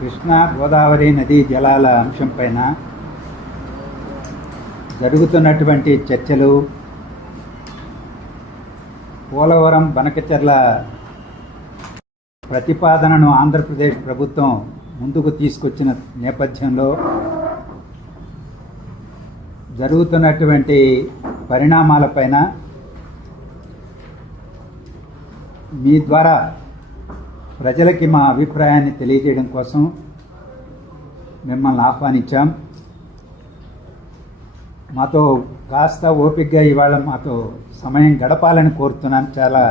కృష్ణా గోదావరి నదీ జలాల అంశంపైన జరుగుతున్నటువంటి చర్చలు, పోలవరం బనకచెర్ల ప్రతిపాదనను ఆంధ్రప్రదేశ్ ప్రభుత్వం ముందుకు తీసుకొచ్చిన నేపథ్యంలో జరుగుతున్నటువంటి పరిణామాలపైన మీ ద్వారా ప్రజలకి మా అభిప్రాయాన్ని తెలియజేయడం కోసం మిమ్మల్ని ఆహ్వానించాం. మాతో కాస్త ఓపికగా ఇవాళ మాతో సమయం గడపాలని కోరుతున్నాను. చాలా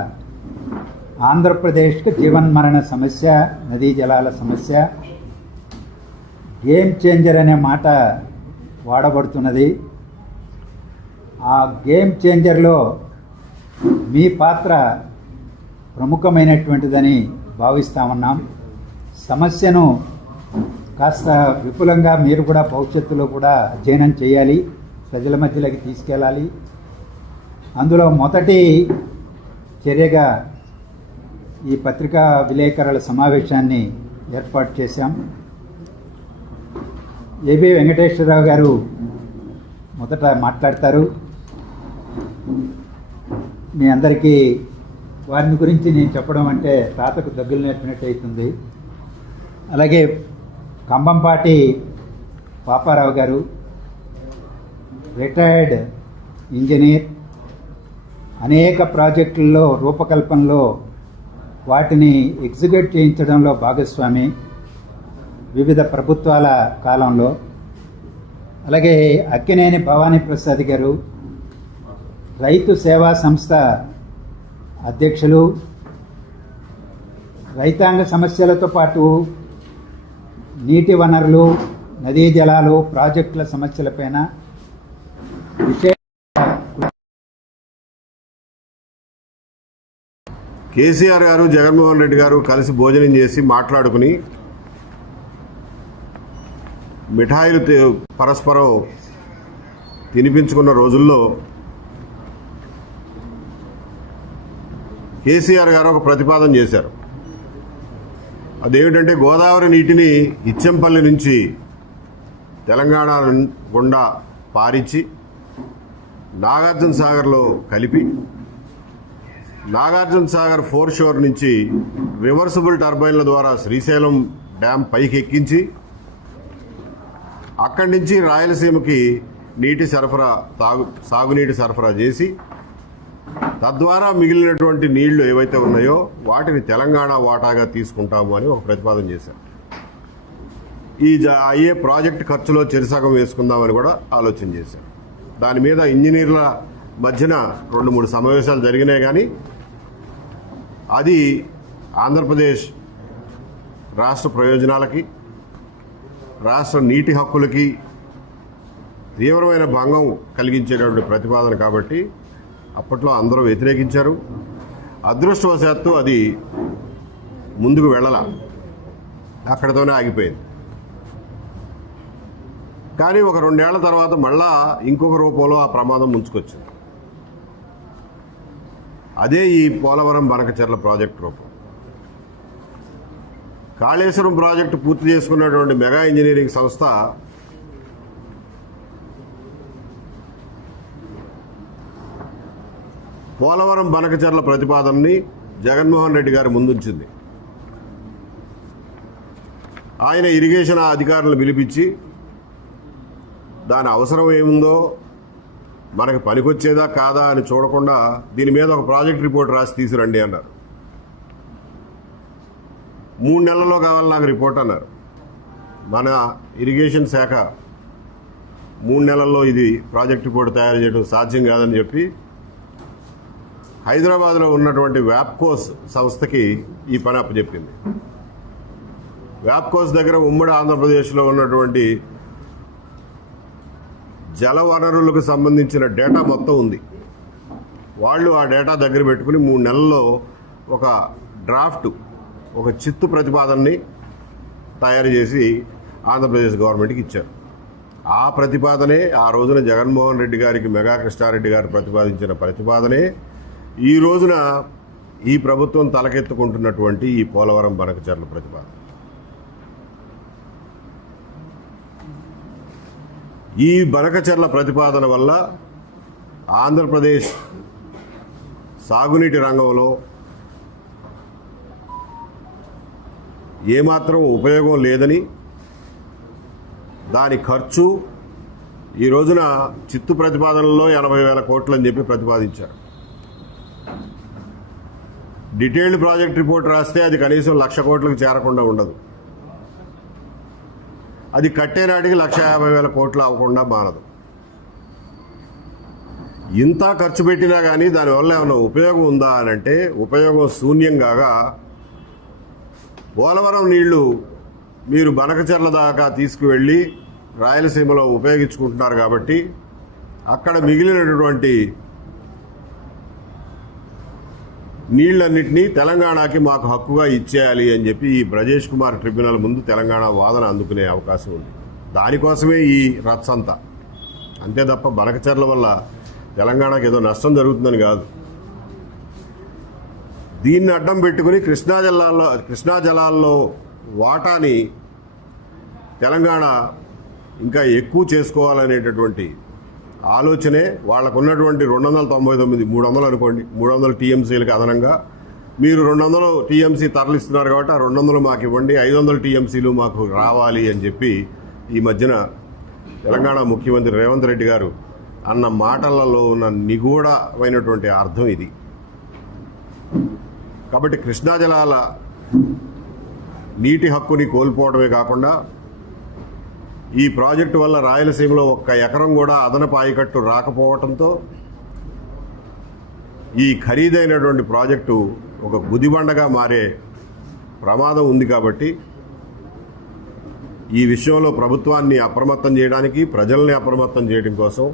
ఆంధ్రప్రదేశ్కి జీవన్మరణ సమస్య, నదీ జలాల సమస్య, గేమ్ చేంజర్ అనే మాట వాడబడుతున్నది. ఆ గేమ్ చేంజర్లో మీ పాత్ర ప్రముఖమైనటువంటిదని భావిస్తామన్నాం. సమస్యను కాస్త విపులంగా మీరు కూడా భవిష్యత్తులో కూడా అధ్యయనం చేయాలి, ప్రజల మధ్యలోకి తీసుకెళ్ళాలి. అందులో మొదటి చర్యగా ఈ పత్రికా విలేకరుల సమావేశాన్ని ఏర్పాటు చేశాం. ఏబి వెంకటేశ్వరరావు గారు మొదట మాట్లాడతారు. మీ అందరికీ వారిని గురించి నేను చెప్పడం అంటే తాతకు దగ్గులు నేర్పినట్టు అవుతుంది. అలాగే కంబంపాటి పాపారావు గారు, రిటైర్డ్ ఇంజనీర్, అనేక ప్రాజెక్టుల్లో రూపకల్పనలో వాటిని ఎగ్జిక్యూట్ చేయించడంలో భాగస్వామి వివిధ ప్రభుత్వాల కాలంలో. అలాగే అక్కినేని భవానీ ప్రసాద్ గారు, రైతు సేవా సంస్థ అధ్యక్షులు, రైతాంగ సమస్యలతో పాటు నీటి వనరులు, నదీ జలాలు, ప్రాజెక్టుల సమస్యలపైన విశేష కేసీఆర్ గారు, జగన్మోహన్ రెడ్డి గారు కలిసి భోజనం చేసి మాట్లాడుకుని మిఠాయిలు పరస్పరం తినిపించుకున్న రోజుల్లో కేసీఆర్ గారు ఒక ప్రతిపాదన చేశారు. అదేమిటంటే గోదావరి నీటిని ఇచ్చెంపల్లి నుంచి తెలంగాణ గుండా పారించి నాగార్జున సాగర్లో కలిపి నాగార్జున సాగర్ ఫోర్ షోర్ నుంచి రివర్సిబుల్ టర్బైన్ల ద్వారా శ్రీశైలం డ్యాం పైకి ఎక్కించి అక్కడి నుంచి రాయలసీమకి నీటి సరఫరా సాగునీటి సరఫరా చేసి తద్వారా మిగిలినటువంటి నీళ్లు ఏవైతే ఉన్నాయో వాటిని తెలంగాణ వాటాగా తీసుకుంటాము అని ఒక ప్రతిపాదన చేశారు. ఈ అయ్యే ప్రాజెక్ట్ ఖర్చులో చెరిసగం వేసుకుందామని కూడా ఆలోచన చేశారు. దాని మీద ఇంజనీర్ల మధ్యన 2-3 సమావేశాలు జరిగినాయి. కానీ అది ఆంధ్రప్రదేశ్ రాష్ట్ర ప్రయోజనాలకి, రాష్ట్ర నీటి హక్కులకి తీవ్రమైన భంగం కలిగించేటటువంటి ప్రతిపాదన కాబట్టి అప్పట్లో అందరూ వ్యతిరేకించారు. అదృష్టవశాత్తు అది ముందుకు వెళ్ళాల, అక్కడితోనే ఆగిపోయింది. కానీ ఒక 2 ఏళ్ల తర్వాత మళ్ళా ఇంకొక రూపంలో ఆ ప్రమాదం ముంచుకొచ్చింది. అదే ఈ పోలవరం బనకచెర్ల ప్రాజెక్టు రూపం. కాళేశ్వరం ప్రాజెక్టు పూర్తి చేసుకున్నటువంటి మెగా ఇంజనీరింగ్ సంస్థ పోలవరం బనకచెర్ల ప్రతిపాదనని జగన్మోహన్ రెడ్డి గారు ముందుంచింది. ఆయన ఇరిగేషన్ అధికారులను పిలిపించి దాని అవసరం ఏముందో, మనకు పనికొచ్చేదా కాదా అని చూడకుండా దీని మీద ఒక ప్రాజెక్ట్ రిపోర్ట్ రాసి తీసురండి అన్నారు. 3 నెలల్లో కావాలి నాకు రిపోర్ట్ అన్నారు. మన ఇరిగేషన్ శాఖ 3 నెలల్లో ఇది ప్రాజెక్ట్ రిపోర్ట్ తయారు చేయడం సాధ్యం కాదని చెప్పి హైదరాబాద్లో ఉన్నటువంటి వ్యాప్కోస్ సంస్థకి ఈ పని అప్పచెప్పింది. వ్యాప్కోస్ దగ్గర ఉమ్మడి ఆంధ్రప్రదేశ్లో ఉన్నటువంటి జల వనరులకు సంబంధించిన డేటా మొత్తం ఉంది. వాళ్ళు ఆ డేటా దగ్గర పెట్టుకుని 3 నెలల్లో ఒక డ్రాఫ్ట్, ఒక చిత్తు ప్రతిపాదనని తయారు చేసి ఆంధ్రప్రదేశ్ గవర్నమెంట్కి ఇచ్చారు. ఆ ప్రతిపాదనే ఆ రోజున జగన్మోహన్ రెడ్డి గారికి మెగా కృష్ణారెడ్డి గారు ప్రతిపాదించిన ప్రతిపాదనే ఈ రోజున ఈ ప్రభుత్వం తలకెత్తుకుంటున్నటువంటి ఈ పోలవరం బనకచెర్ల ప్రతిపాదన. ఈ బనకచెర్ల ప్రతిపాదన వల్ల ఆంధ్రప్రదేశ్ సాగునీటి రంగంలో ఏమాత్రం ఉపయోగం లేదని, దాని ఖర్చు ఈ రోజున చిత్తు ప్రతిపాదనలో 80,000 కోట్లు అని చెప్పి ప్రతిపాదించారు. డీటెయిల్డ్ ప్రాజెక్ట్ రిపోర్ట్ రాస్తే అది కనీసం 1,00,000 కోట్లకు చేరకుండా ఉండదు. అది కట్టేనాటికి 1,50,000 కోట్లు అవ్వకుండా మానదు. ఇంత ఖర్చు పెట్టినా కానీ దానివల్ల ఏమైనా ఉపయోగం ఉందా అని అంటే ఉపయోగం శూన్యంగా పోలవరం నీళ్లు మీరు బనకచెర్ల దాకా తీసుకువెళ్ళి రాయలసీమలో ఉపయోగించుకుంటున్నారు కాబట్టి అక్కడ మిగిలినటువంటి నీళ్లన్నింటినీ తెలంగాణకి మాకు హక్కుగా ఇచ్చేయాలి అని చెప్పి ఈ బ్రజేష్ కుమార్ ట్రిబ్యునల్ ముందు తెలంగాణ వాదన అందుకునే అవకాశం ఉంది. దానికోసమే ఈ రచ్చంతా, అంతే తప్ప బనకచెర్ల వల్ల తెలంగాణకి ఏదో నష్టం జరుగుతుందని కాదు. దీన్ని అడ్డం పెట్టుకుని కృష్ణా జలాల్లో వాటాని తెలంగాణ ఇంకా ఎక్కువ చేసుకోవాలనేటటువంటి ఆలోచనే వాళ్ళకున్నటువంటి 299, 300 అనుకోండి, 300 టీఎంసీలకు అదనంగా మీరు 200 టీఎంసీ తరలిస్తున్నారు కాబట్టి ఆ 200 మాకు ఇవ్వండి, 500 టీఎంసీలు మాకు రావాలి అని చెప్పి ఈ మధ్యన తెలంగాణ ముఖ్యమంత్రి రేవంత్ రెడ్డి గారు అన్న మాటలలో ఉన్న నిగూఢమైనటువంటి అర్థం ఇది. కాబట్టి కృష్ణా జలాల నీటి హక్కుని కోల్పోవడమే కాకుండా ఈ ప్రాజెక్టు వల్ల రాయలసీమలో 1 ఎకరం కూడా అదనపు ఆయకట్టు రాకపోవడంతో ఈ ఖరీదైనటువంటి ప్రాజెక్టు ఒక గుదిబండగా మారే ప్రమాదం ఉంది. కాబట్టి ఈ విషయంలో ప్రభుత్వాన్ని అప్రమత్తం చేయడానికి, ప్రజల్ని అప్రమత్తం చేయడం కోసం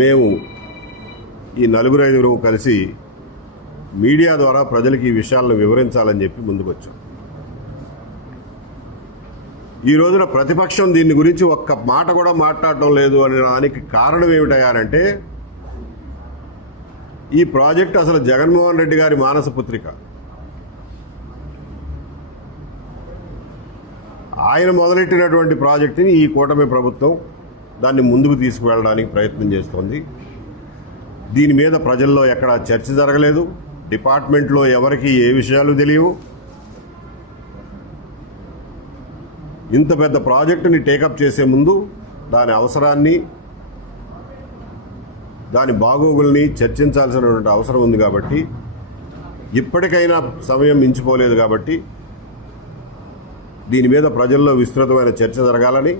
మేము ఈ 4-5 కలిసి మీడియా ద్వారా ప్రజలకు ఈ విషయాలను వివరించాలని చెప్పి ముందుకొచ్చాం. ఈ రోజున ప్రతిపక్షం దీని గురించి ఒక్క మాట కూడా మాట్లాడటం లేదు అనే దానికి కారణం ఏమిటయ్యారంటే ఈ ప్రాజెక్టు అసలు జగన్మోహన్ రెడ్డి గారి మానస పుత్రిక. ఆయన మొదలెట్టినటువంటి ప్రాజెక్టుని ఈ కూటమి ప్రభుత్వం దాన్ని ముందుకు తీసుకువెళ్ళడానికి ప్రయత్నం చేస్తోంది. దీని మీద ప్రజల్లో ఎక్కడా చర్చ జరగలేదు. డిపార్ట్మెంట్లో ఎవరికి ఏ విషయాలు తెలియవు. ఇంత పెద్ద ప్రాజెక్టుని టేకప్ చేసే ముందు దాని అవసరాన్ని, దాని బాగోగుల్ని చర్చించాల్సినటువంటి అవసరం ఉంది. కాబట్టి ఇప్పటికైనా సమయం మించిపోలేదు. కాబట్టి దీని మీద ప్రజల్లో విస్తృతమైన చర్చ జరగాలని,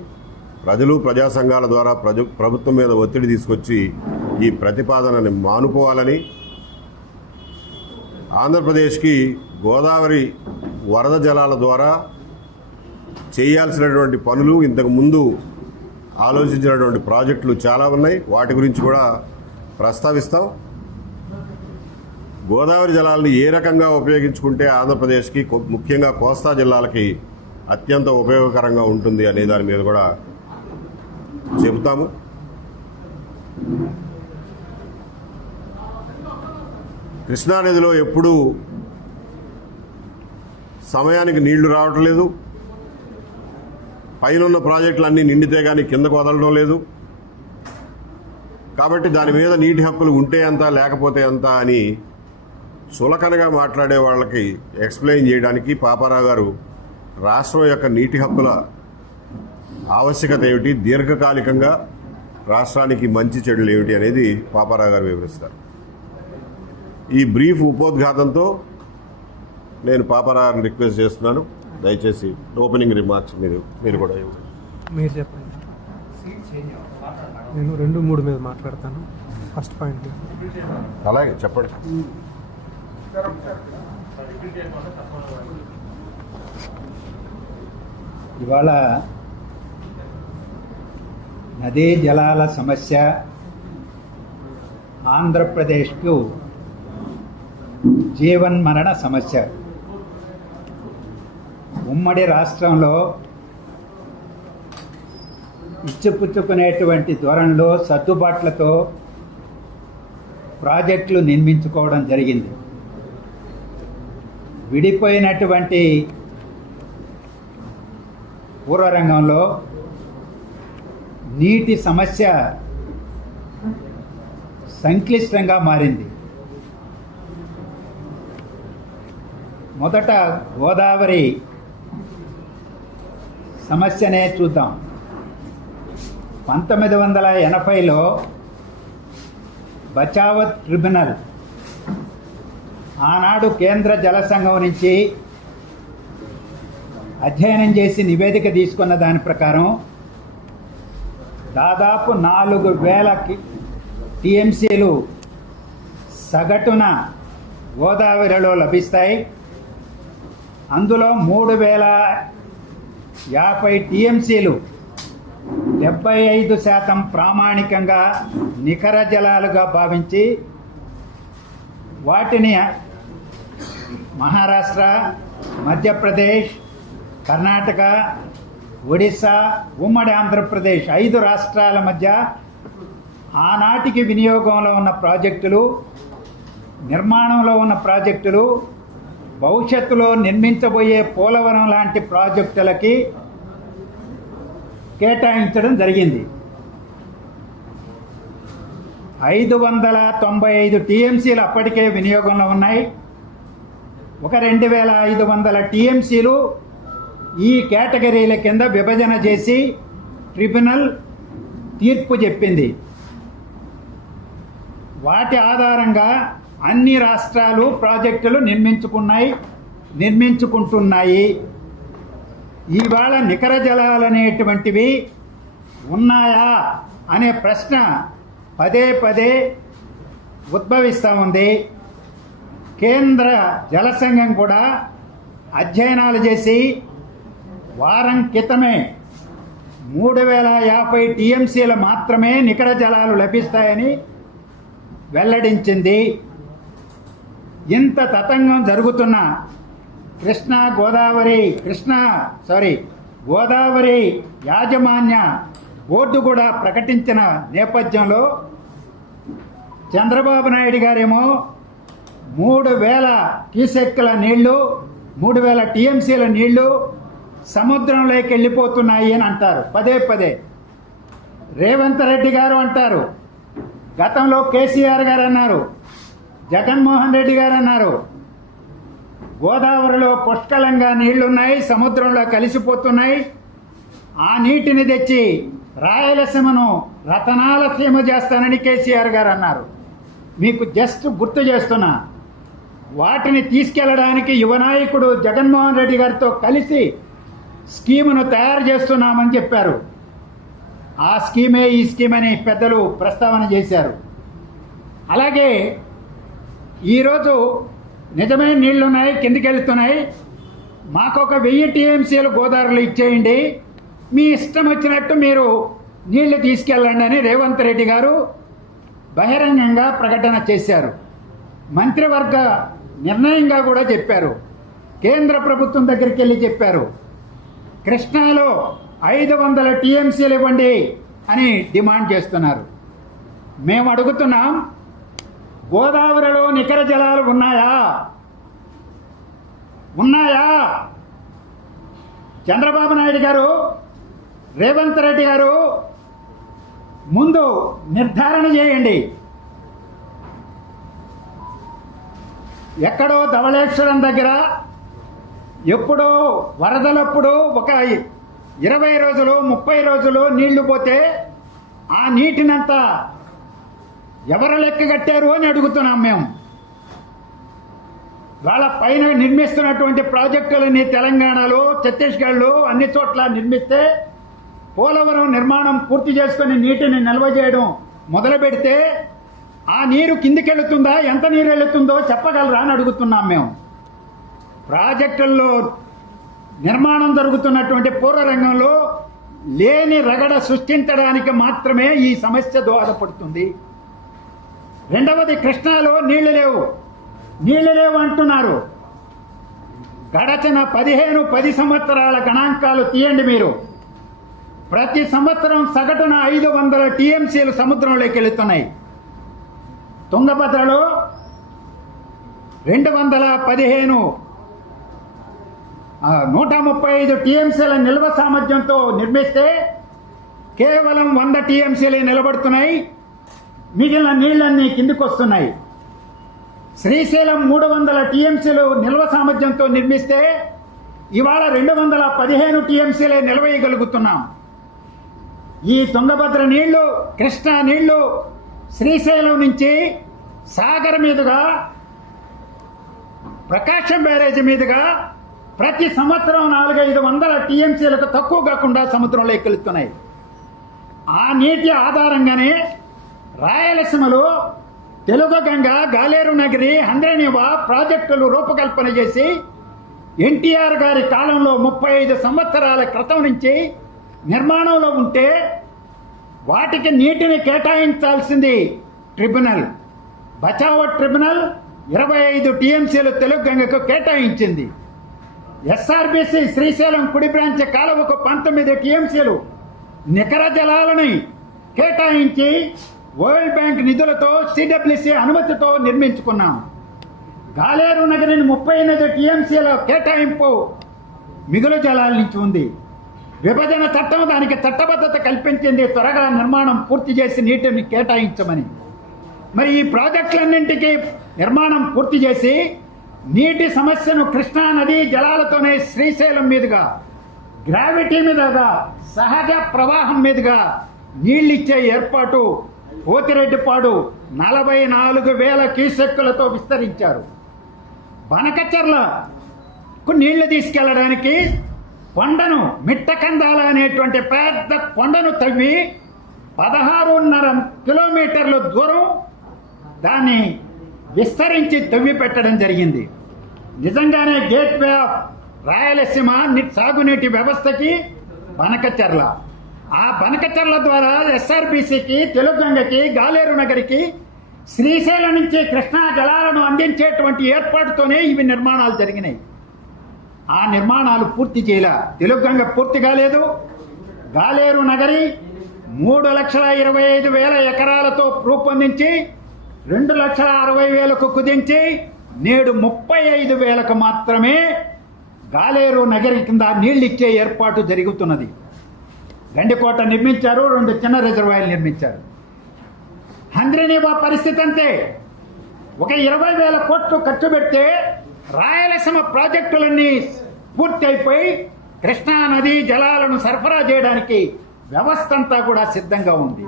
ప్రజలు ప్రజా సంఘాల ద్వారా ప్రభుత్వం మీద ఒత్తిడి తీసుకొచ్చి ఈ ప్రతిపాదనని మానుకోవాలని, ఆంధ్రప్రదేశ్కి గోదావరి వరద జలాల ద్వారా చేయాల్సినటువంటి పనులు, ఇంతకు ముందు ఆలోచించినటువంటి ప్రాజెక్టులు చాలా ఉన్నాయి. వాటి గురించి కూడా ప్రస్తావిస్తాం. గోదావరి జలాలను ఏ రకంగా ఉపయోగించుకుంటే ఆంధ్రప్రదేశ్కి, ముఖ్యంగా కోస్తా జిల్లాలకి అత్యంత ఉపయోగకరంగా ఉంటుంది అనే దాని మీద కూడా చెబుతాము. కృష్ణానదిలో ఎప్పుడూ సమయానికి నీళ్లు రావటం లేదు. పైనున్న ప్రాజెక్టులన్నీ నిండితే కానీ కిందకు వదలడం లేదు. కాబట్టి దాని మీద నీటి హక్కులు ఉంటే అంత, లేకపోతే అంత అని చులకనగా మాట్లాడే వాళ్ళకి ఎక్స్ప్లెయిన్ చేయడానికి పాపారావు గారు రాష్ట్రం యొక్క నీటి హక్కుల ఆవశ్యకత ఏమిటి, దీర్ఘకాలికంగా రాష్ట్రానికి మంచి చెడులు ఏమిటి అనేది పాపారావు గారు వివరిస్తారు. ఈ బ్రీఫ్ ఉపోద్ఘాతంతో నేను పాపారావు గారిని రిక్వెస్ట్ చేస్తున్నాను, దయచేసి ఓపెనింగ్ రిమార్క్స్ మీరు కూడా ఇవ్వండి. మీరు చెప్పండి. నేను 2-3 మీద మాట్లాడతాను. ఫస్ట్ పాయింట్ అలాగే చెప్పండి. ఇవాళ నదీ జలాల సమస్య ఆంధ్రప్రదేశ్కు జీవన్మరణ సమస్య. ఉమ్మడి రాష్ట్రంలో ఇచ్చిపుచ్చుకునేటువంటి ధోరణిలో సర్దుబాట్లతో ప్రాజెక్టులు నిర్మించుకోవడం జరిగింది. విడిపోయినటువంటి పూర్వరంగంలో నీటి సమస్య సంక్లిష్టంగా మారింది. మొదట గోదావరి సమస్యనే చూద్దాం. 1980లో బచావత్ ట్రిబ్యునల్ ఆనాడు కేంద్ర జల సంఘం నుంచి అధ్యయనం చేసి నివేదిక తీసుకున్న దాని ప్రకారం దాదాపు 4000 టీఎంసీలు సగటున గోదావరిలో లభిస్తాయి. అందులో 3050 టీఎంసీలు 75% ప్రామాణికంగా నికర జలాలుగా భావించి వాటిని మహారాష్ట్ర, మధ్యప్రదేశ్, కర్ణాటక, ఒడిశా, ఉమ్మడి ఆంధ్రప్రదేశ్ 5 రాష్ట్రాల మధ్య ఆనాటికి వినియోగంలో ఉన్న ప్రాజెక్టులు, నిర్మాణంలో ఉన్న ప్రాజెక్టులు, భవిష్యత్తులో నిర్మించబోయే పోలవరం లాంటి ప్రాజెక్టులకి కేటాయించడం జరిగింది. 595 టీఎంసీలు అప్పటికే వినియోగంలో ఉన్నాయి. ఒక 2500 టీఎంసీలు ఈ కేటగిరీల కింద విభజన చేసి ట్రిబ్యునల్ తీర్పు చెప్పింది. వాటి ఆధారంగా అన్ని రాష్ట్రాలు ప్రాజెక్టులు నిర్మించుకుంటున్నాయి. ఇవాళ నికర జలాలు అనేటువంటివి ఉన్నాయా అనే ప్రశ్న పదే పదే ఉద్భవిస్తూ ఉంది. కేంద్ర జల సంఘం కూడా అధ్యయనాలు చేసి వారం క్రితమే 3050 టీఎంసీలు మాత్రమే నికర జలాలు లభిస్తాయని వెల్లడించింది. ఇంత తతంగం జరుగుతున్న గోదావరి యాజమాన్య బోర్డు కూడా ప్రకటించిన నేపథ్యంలో చంద్రబాబు నాయుడు గారేమో 3000 క్యూసెక్కుల నీళ్లు, 3000 టీఎంసీల నీళ్లు సముద్రంలోకి వెళ్ళిపోతున్నాయి అని అంటారు పదే పదే. రేవంత్ రెడ్డి గారు అంటారు, గతంలో కేసీఆర్ గారు అన్నారు, జగన్మోహన్ రెడ్డి గారు అన్నారు, గోదావరిలో పుష్కలంగా నీళ్లున్నాయి, సముద్రంలో కలిసిపోతున్నాయి, ఆ నీటిని తెచ్చి రాయలసీమను రతనాల సీమ చేస్తానని కేసీఆర్ గారు అన్నారు. మీకు జస్ట్ గుర్తు చేస్తున్నా, వాటిని తీసుకెళ్లడానికి యువనాయకుడు జగన్మోహన్ రెడ్డి గారితో కలిసి స్కీమును తయారు చేస్తున్నామని చెప్పారు. ఆ స్కీమే ఈ స్కీమ్ అని పెద్దలు ప్రస్తావన చేశారు. అలాగే ఈరోజు నిజమైన నీళ్లున్నాయి, కిందికి వెళ్తున్నాయి, మాకొక 1000 టీఎంసీలు గోదావరిలో ఇచ్చేయండి, మీ ఇష్టం వచ్చినట్టు మీరు నీళ్లు తీసుకెళ్ళండి అని రేవంత్ రెడ్డి గారు బహిరంగంగా ప్రకటన చేశారు. మంత్రివర్గ నిర్ణయంగా కూడా చెప్పారు. కేంద్ర ప్రభుత్వం దగ్గరికి వెళ్ళి చెప్పారు, కృష్ణాలో 500 టీఎంసీలు ఇవ్వండి అని డిమాండ్ చేస్తున్నారు. మేము అడుగుతున్నాం, గోదావరిలో నికర జలాలు ఉన్నాయా? చంద్రబాబు నాయుడు గారు, రేవంత్ రెడ్డి గారు ముందు నిర్ధారణ చేయండి. ఎక్కడో ధవళేశ్వరం దగ్గర ఎప్పుడో వరదలప్పుడు ఒక 20 రోజులు 30 రోజులు నీళ్లు పోతే ఆ నీటినంతా ఎవరు లెక్క కట్టారు అని అడుగుతున్నాం మేము. వాళ్ళ పైన నిర్మిస్తున్నటువంటి ప్రాజెక్టులని తెలంగాణలో, ఛత్తీస్గఢ్లో అన్ని చోట్ల నిర్మిస్తే పోలవరం నిర్మాణం పూర్తి చేసుకుని నీటిని నిల్వ చేయడం మొదలు పెడితే ఆ నీరు కిందికెళ్తుందా, ఎంత నీరు వెళుతుందో చెప్పగలరా అని అడుగుతున్నాం మేము. ప్రాజెక్టుల్లో నిర్మాణం జరుగుతున్నటువంటి పూర్వ రంగంలో లేని రగడ సృష్టించడానికి మాత్రమే ఈ సమస్య దోహదపడుతుంది. రెండవది, కృష్ణాలో నీళ్లు లేవు అంటున్నారు. గడచిన 10 సంవత్సరాల గణాంకాలు తీయండి మీరు. ప్రతి సంవత్సరం సగటున 500 టీఎంసీలు సముద్రంలోకి వెళుతున్నాయి. తుంగభద్రలో 135 టీఎంసీల నిల్వ సామర్థ్యంతో నిర్మిస్తే కేవలం 100 టీఎంసీలే నిలబడుతున్నాయి, మిగిలిన నీళ్లన్నీ కిందికి వస్తున్నాయి. శ్రీశైలం 300 టీఎంసీలు నిల్వ సామర్థ్యంతో నిర్మిస్తే ఇవాళ 215 టీఎంసీలే నిల్వేయగలుగుతున్నాం. ఈ తుంగభద్ర నీళ్లు, కృష్ణా నీళ్లు శ్రీశైలం నుంచి సాగర్ మీదుగా, ప్రకాశం బ్యారేజ్ మీదుగా ప్రతి సంవత్సరం 400-500 టీఎంసీలకు తక్కువ కాకుండా సముద్రంలోకి వెళ్తున్నాయి. ఆ నీటి ఆధారంగానే రాయలసీమలో తెలుగు గంగ, గాలేరు నగరి, హంద్రేనివా ప్రాజెక్టులు రూపకల్పన చేసి ఎన్టీఆర్ గారి కాలంలో 35 సంవత్సరాల క్రితం నుంచి నిర్మాణంలో ఉంటే వాటికి నీటిని కేటాయించాల్సింది ట్రిబ్యునల్. బచావో ట్రిబ్యునల్ 25 టీఎంసీలు తెలుగు గంగకు కేటాయించింది. ఎస్ఆర్బిసి శ్రీశైలం కుడి బ్రాంచ్ కాలువకు 19 టీఎంసీలు నికర జలాలని కేటాయించి వరల్డ్ బ్యాంక్ నిధులతో, సిడబ్ల్యూసి అనుమతితో నిర్మించుకున్నాం. గాలేరు నగరిని 38 టీఎంసీల కేటాయింపు మిగులు జలాల నుంచి ఉంది. విభజన చట్టం దానికి చట్టబద్ధత కల్పించింది, త్వరగా నిర్మాణం పూర్తి చేసి నీటిని కేటాయించమని. మరి ఈ ప్రాజెక్టులన్నింటికీ నిర్మాణం పూర్తి చేసి నీటి సమస్యను కృష్ణా నది జలాలతోనే శ్రీశైలం మీదుగా, గ్రావిటీ మీదుగా, సహజ ప్రవాహం మీదుగా నీళ్ళిచ్చే ఏర్పాటు పోతిరెడ్డిపాడు 44,000 క్యూసెక్కులతో విస్తరించారు. బనకచర్లకు నీళ్లు తీసుకెళ్లడానికి కొండను, మిట్టకందాల అనేటువంటి పెద్ద కొండను తవ్వి 16.5 కిలోమీటర్ల దూరం దాన్ని విస్తరించి తవ్వి పెట్టడం జరిగింది. నిజంగానే గేట్వే ఆఫ్ రాయలసీమ సాగునీటి వ్యవస్థకి బనకచర్ల. ఆ బనకచర్ల ద్వారా ఎస్ఆర్బిసికి, తెలుగు గంగకి, గాలేరు నగరికి శ్రీశైలం నుంచి కృష్ణా జలాలను అందించేటువంటి ఏర్పాటుతోనే ఇవి నిర్మాణాలు జరిగినాయి. ఆ నిర్మాణాలు పూర్తి చేయలే. తెలుగు గంగ పూర్తి కాలేదు. గాలేరు నగరి 3,25,000 ఎకరాలతో రూపొందించి 2,60,000కు కుదించి నేడు 35,000కు మాత్రమే గాలేరు నగరి కింద నీళ్ళిచ్చే ఏర్పాటు జరుగుతున్నది. గండికోట నిర్మించారు, 2 చిన్న రిజర్వాయర్లు నిర్మించారు. హంద్రీనీవా పరిస్థితి అంతే. ఒక 20,000 కోట్లు ఖర్చు పెడితే రాయలసీమ ప్రాజెక్టులన్నీ పూర్తి అయిపోయి కృష్ణా నది జలాలను సరఫరా చేయడానికి వ్యవస్థ అంతా కూడా సిద్ధంగా ఉంది.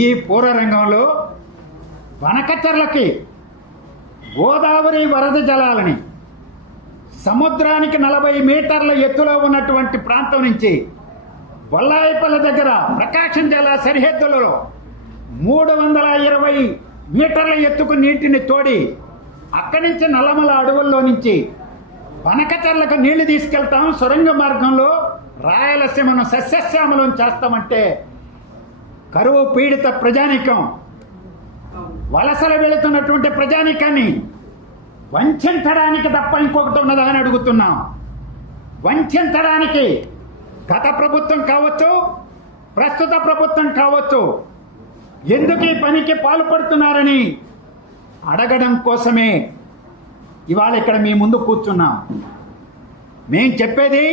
ఈ పూర్వరంగంలో బనకచర్లకి గోదావరి వరద జలాలని సముద్రానికి 40 మీటర్ల ఎత్తులో ఉన్నటువంటి ప్రాంతం నుంచి బొల్లాయిపల్లి దగ్గర ప్రకాశం జిల్లా సరిహద్దులలో 320 మీటర్ల ఎత్తుకు నీటిని తోడి అక్కడి నుంచి నల్లమల అడవుల్లో నుంచి బనకచర్లకు నీళ్లు తీసుకెళ్తాం. సొరంగ మార్గంలో రాయలసీమను సస్యశ్యామలం చేస్తామంటే కరువు పీడిత ప్రజానీకం, వలసలు వెళుతున్నటువంటి ప్రజానీకాన్ని వంచడానికి తప్ప ఇంకొకటి ఉన్నదా అని అడుగుతున్నాం. వంచడానికి గత ప్రభుత్వం కావచ్చు, ప్రస్తుత ప్రభుత్వం కావచ్చు, ఎందుకు ఈ పనికి పాల్పడుతున్నారని అడగడం కోసమే ఇవాళ ఇక్కడ మీ ముందు కూర్చున్నాం. మేం చెప్పేది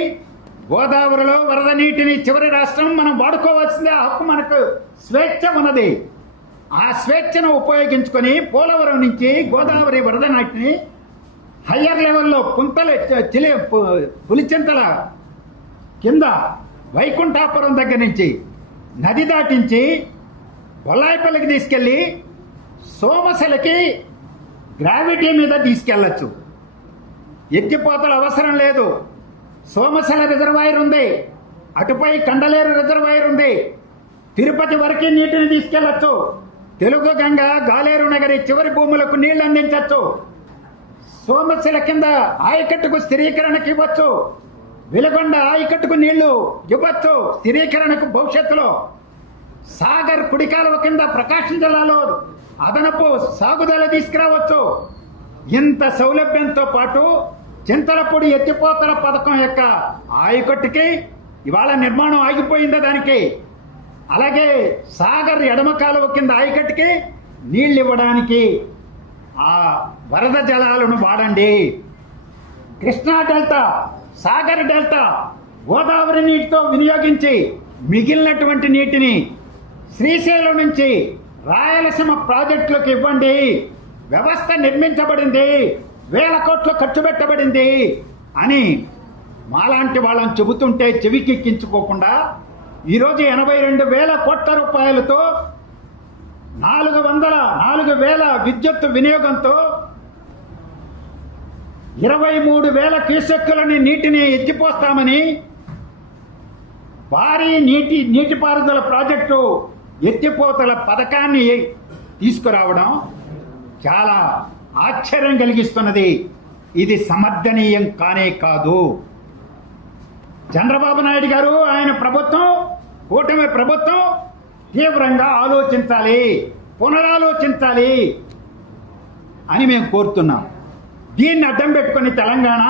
గోదావరిలో వరద నీటిని చివరి రాష్ట్రం మనం వాడుకోవాల్సిందే, ఆ హక్కు మనకు స్వేచ్ఛ ఉన్నది. ఆ స్వేచ్ఛను ఉపయోగించుకొని పోలవరం నుంచి గోదావరి వరద నీటిని హయ్యర్ లెవెల్లో పులిచింతల కింద వైకుంఠాపురం దగ్గర నుంచి నది దాటించి బొల్లాయిపల్లికి తీసుకెళ్లి సోమశిలకి గ్రావిటీ మీద తీసుకెళ్లొచ్చు. ఎత్తిపోతల అవసరం లేదు. సోమశిల రిజర్వాయర్ ఉంది, అటుపై కండలేరు రిజర్వాయర్ ఉంది. తిరుపతి వరకు నీటిని తీసుకెళ్లొచ్చు. తెలుగు గంగ, గాలేరు నగరి చివరి భూములకు నీళ్లు అందించవచ్చు. సోమశిల కింద ఆయకట్టుకు స్థిరీకరణకు ఇవ్వచ్చు. వెలుగొండ ఆయకట్టుకు నీళ్లు ఇవ్వచ్చు స్థిరీకరణకు భవిష్యత్తులో. సాగర్ కుడికాలువ కింద ప్రకాశం జిల్లాలో అదనపు సాగుదల తీసుకురావచ్చు. ఇంత సౌలభ్యంతో పాటు చింతలపూడి ఎత్తిపోతల పథకం యొక్క ఆయకట్టుకి ఇవాళ నిర్మాణం ఆగిపోయిందా దానికి. అలాగే సాగర్ ఎడమ కాలువ కింద ఆయకట్టుకి నీళ్ళు ఇవ్వడానికి ఆ వరద జలాలను వాడండి. కృష్ణా డెల్టా, సాగర్ డెల్టా గోదావరి నీటితో వినియోగించి మిగిలినటువంటి నీటిని శ్రీశైలం నుంచి రాయలసీమ ప్రాజెక్టులకు ఇవ్వండి, వ్యవస్థ నిర్మించబడింది, 1000 కోట్లు ఖర్చు పెట్టబడింది అని మాలాంటి వాళ్ళని చెబుతుంటే చెవికెక్కించుకోకుండా ఈరోజు 82,000 కోట్ల రూపాయలతో 4,000 విద్యుత్ వినియోగంతో 23,000 క్యూసెక్కులని నీటిని ఎత్తిపోస్తామని భారీ నీటిపారుదల ప్రాజెక్టు ఎత్తిపోతల పథకాన్ని తీసుకురావడం చాలా ఆశ్చర్యం కలిగిస్తున్నది. ఇది సమర్థనీయం కానే కాదు. చంద్రబాబు నాయుడు గారు, ఆయన ప్రభుత్వం, కూటమి ప్రభుత్వం తీవ్రంగా ఆలోచించాలి, పునరాలోచించాలి అని మేము కోరుతున్నాం. దీన్ని అడ్డం పెట్టుకుని తెలంగాణ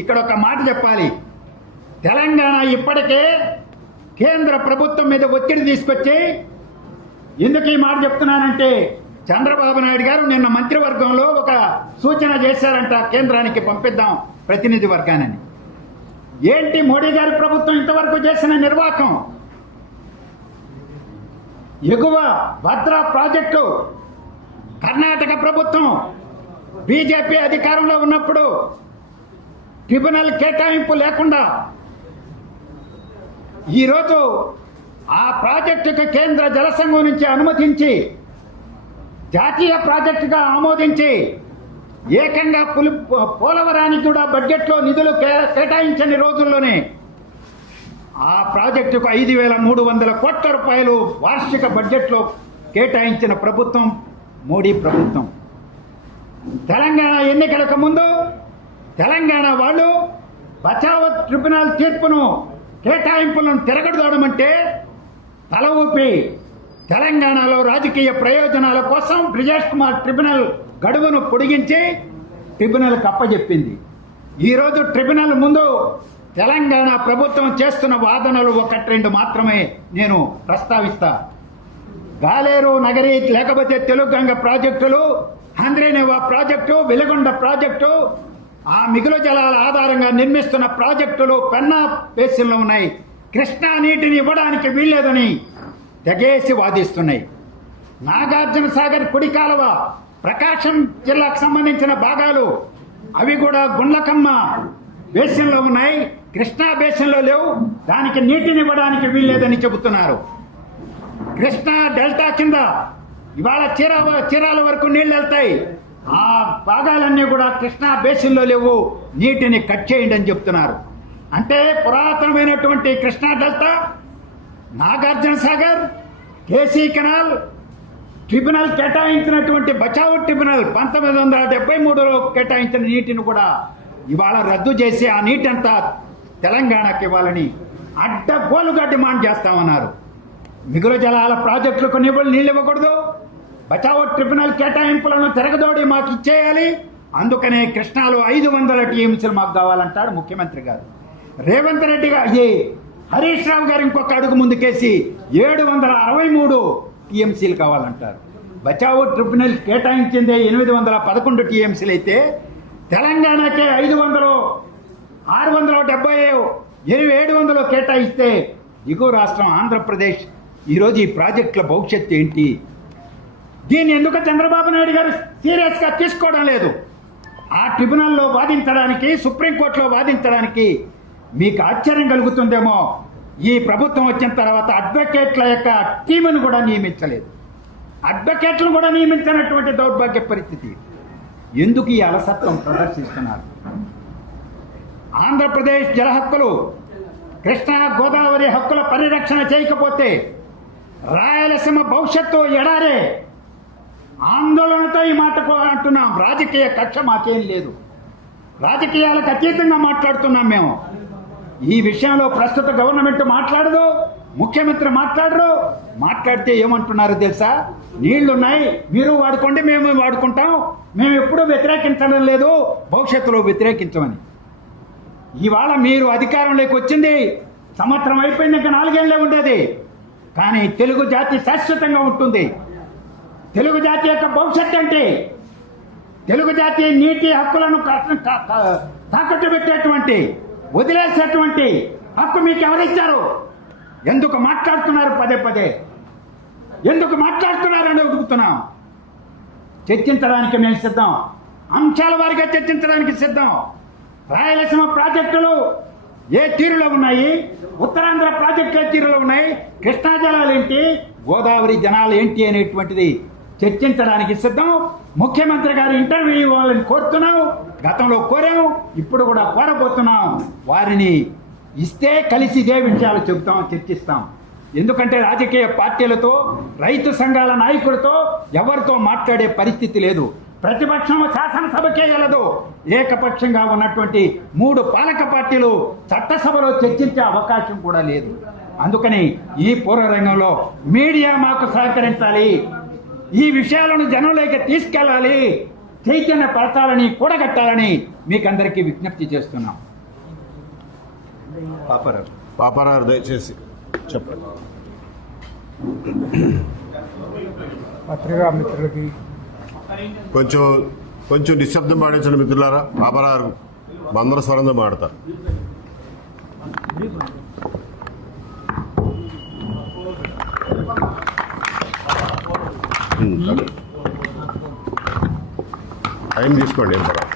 ఇక్కడ ఒక మాట చెప్పాలి. తెలంగాణ ఇప్పటికే కేంద్ర ప్రభుత్వం మీద ఒత్తిడి తీసుకొచ్చి, ఎందుకు ఈ మాట చెప్తున్నానంటే చంద్రబాబు నాయుడు గారు నిన్న మంత్రివర్గంలో ఒక సూచన చేశారంట, కేంద్రానికి పంపిద్దాం ప్రతినిధి వర్గానని. ఏంటి మోడీ గారి ప్రభుత్వం ఇంతవరకు చేసిన నిర్వాహకం? ఎగువ భద్రా ప్రాజెక్టు కర్ణాటక ప్రభుత్వం బీజేపీ అధికారంలో ఉన్నప్పుడు ట్రిబ్యునల్ కేటాయింపు లేకుండా ఈరోజు ఆ ప్రాజెక్టుకు కేంద్ర జలసంఘం నుంచి అనుమతించి జాతీయ ప్రాజెక్టుగా ఆమోదించి ఏకంగా పోలవరానికి కూడా బడ్జెట్లో నిధులు కేటాయించని రోజుల్లోనే ఆ ప్రాజెక్టుకు 5,300 కోట్ల రూపాయలు వార్షిక బడ్జెట్లో కేటాయించిన ప్రభుత్వం మోడీ ప్రభుత్వం. తెలంగాణ ఎన్నికలకు ముందు తెలంగాణ వాళ్ళు బచావ్ ట్రిబ్యునల్ తీర్పును కేటాయింపులను తిరగడదోడమంటే తల ఊపి తెలంగాణలో రాజకీయ ప్రయోజనాల కోసం బ్రిజేష్ కుమార్ ట్రిబ్యునల్ గడువును పొడిగించి ట్రిబ్యునల్కి అప్పజెప్పింది. ఈరోజు ట్రిబ్యునల్ ముందు తెలంగాణ ప్రభుత్వం చేస్తున్న వాదనలు 1-2 మాత్రమే నేను ప్రస్తావిస్తా. గాలేరు నగరి, లేకపోతే తెలుగంగ ప్రాజెక్టులు, హంద్రీనేవా ప్రాజెక్టు, వెలుగొండ ప్రాజెక్టు, ఆ మిగులు జలాల ఆధారంగా నిర్మిస్తున్న ప్రాజెక్టులు పెన్నా బేసిన్లో ఉన్నాయి. కృష్ణా నీటిని ఇవ్వడానికి వీల్లేదని తెగేసి వాదిస్తున్నాయి. నాగార్జున సాగర్ కుడి కాలువ, ప్రకాశం జిల్లాకు సంబంధించిన భాగాలు అవి కూడా గుండ్లకమ్మ బేసిన్లో ఉన్నాయి, కృష్ణా బేసిన్లో లేవు, దానికి నీటిని ఇవ్వడానికి వీల్లేదని చెబుతున్నారు. కృష్ణా డెల్టా కింద ఇవాళ చీరాల వరకు నీళ్లు వెళ్తాయి, ఆ భాగాలన్నీ కూడా కృష్ణా బేసిన్లో లేవు, నీటిని కట్ చేయండి అని చెప్తున్నారు. అంటే పురాతనమైనటువంటి Krishna delta, Nagarjuna Sagar, KC canal, tribunal కేటాయించినటువంటి బచావ్ ట్రిబ్యునల్ 1973లో కేటాయించిన నీటిని కూడా ఇవాళ రద్దు చేసి ఆ నీటి అంతా తెలంగాణకి ఇవ్వాలని అడ్డగోలుగా డిమాండ్ చేస్తామన్నారు. మిగులు జలాల ప్రాజెక్టులకు నీళ్ళు ఇవ్వకూడదు, బచావ్ ట్రిబ్యునల్ కేటాయింపులను తిరగదోడి మాకు ఇచ్చేయాలి, అందుకనే కృష్ణాలో 500 టీఎంసీలు మాకు కావాలంటాడు ముఖ్యమంత్రి గారు. రేవంత్ రెడ్డి గారు, హరీష్ రావు గారు ఇంకొక అడుగు ముందుకేసి 763 టీఎంసీలు కావాలంటారు. బచావ్ ట్రిబ్యునల్ కేటాయించిందే 811 టీఎంసీలు అయితే తెలంగాణకే 500, 670, 700 కేటాయిస్తే దిగువ రాష్ట్రం ఆంధ్రప్రదేశ్ ఈరోజు ఈ ప్రాజెక్టుల భవిష్యత్తు ఏంటి? దీన్ని ఎందుకు చంద్రబాబు నాయుడు గారు సీరియస్గా తీసుకోవడం లేదు? ఆ ట్రిబ్యునల్లో వాదించడానికి, సుప్రీంకోర్టులో వాదించడానికి మీకు ఆశ్చర్యం కలుగుతుందేమో. ఈ ప్రభుత్వం వచ్చిన తర్వాత అడ్వకేట్ల యొక్క టీమును కూడా నియమించలేదు, అడ్వకేట్లను కూడా నియమించినటువంటి దౌర్భాగ్య పరిస్థితి. ఎందుకు ఈ అలసత్వం ప్రదర్శిస్తున్నారు? ఆంధ్రప్రదేశ్ జల హక్కులు, కృష్ణా గోదావరి హక్కుల పరిరక్షణ చేయకపోతే రాయలసీమ భవిష్యత్తు ఎడారే. ఆందోళనతో ఈ మాటకు అంటున్నాం. రాజకీయ కక్ష మాకేం లేదు, రాజకీయాలకు అతీతంగా మాట్లాడుతున్నాం మేము. ఈ విషయంలో ప్రస్తుత గవర్నమెంట్ మాట్లాడదు, ముఖ్యమంత్రి మాట్లాడరు. మాట్లాడితే ఏమంటున్నారు తెలుసా? నీళ్లున్నాయి, మీరు వాడుకోండి, మేము వాడుకుంటాం, మేము ఎప్పుడూ వ్యతిరేకించడం లేదు, భవిష్యత్తులో వ్యతిరేకించమని. ఇవాళ మీరు అధికారంలోకి వచ్చింది సంవత్సరం అయిపోయింది, ఇంకా 4 ఏళ్లే ఉండేది. కానీ తెలుగు జాతి శాశ్వతంగా ఉంటుంది. తెలుగు జాతి యొక్క భవిష్యత్తు అంటే తెలుగు జాతి నీటి హక్కులను తాకట్టు పెట్టేటువంటి, వదిలేసేటువంటి హక్కు మీకు ఎవరిచ్చారు? ఎందుకు మాట్లాడుతున్నారు పదే పదే? ఎందుకు మాట్లాడుతున్నారని అడుగుతున్నాం. చర్చించడానికి మేము సిద్ధం, అంశాల వారిగా చర్చించడానికి సిద్ధం. రాయలసీమ ప్రాజెక్టులు ఏ తీరులో ఉన్నాయి, ఉత్తరాంధ్ర ప్రాజెక్టులు ఏ తీరులో ఉన్నాయి, కృష్ణా జలాలు ఏంటి, గోదావరి జనాలు ఏంటి అనేటువంటిది చర్చించడానికి సిద్ధం. ముఖ్యమంత్రి గారు ఇంటర్వ్యూ ఇవ్వాలని కోరుతున్నాం, గతంలో కోరాము, ఇప్పుడు కూడా కోరబోతున్నాం. వారిని ఇస్తే కలిసి ఇదే విషయాలు చెబుతాం, చర్చిస్తాం. ఎందుకంటే రాజకీయ పార్టీలతో, రైతు సంఘాల నాయకులతో ఎవరితో మాట్లాడే పరిస్థితి లేదు. ప్రతిపక్షం శాసనసభకే వెళ్ళదు. ఏకపక్షంగా ఉన్నటువంటి 3 పాలక పార్టీలు చట్టసభలో చర్చించే అవకాశం కూడా లేదు. అందుకని ఈ పూర్వరంగంలో మీడియా మాకు సహకరించాలి, ఈ విషయాలను జనంలోకి తీసుకెళ్లాలి, చైతన్యపరచాలని, కూడగట్టాలని మీకందరికీ విజ్ఞప్తి చేస్తున్నాం. పాపారావు దయచేసి చెప్పండి. పత్రికా మిత్రులకి కొంచెం నిశ్శబ్దం పాటించండి మిత్రులారా. పాపారావు మందర స్వరంతో మాడతారు. టైం తీసుకోండి, ఏం పర్వాలేదు.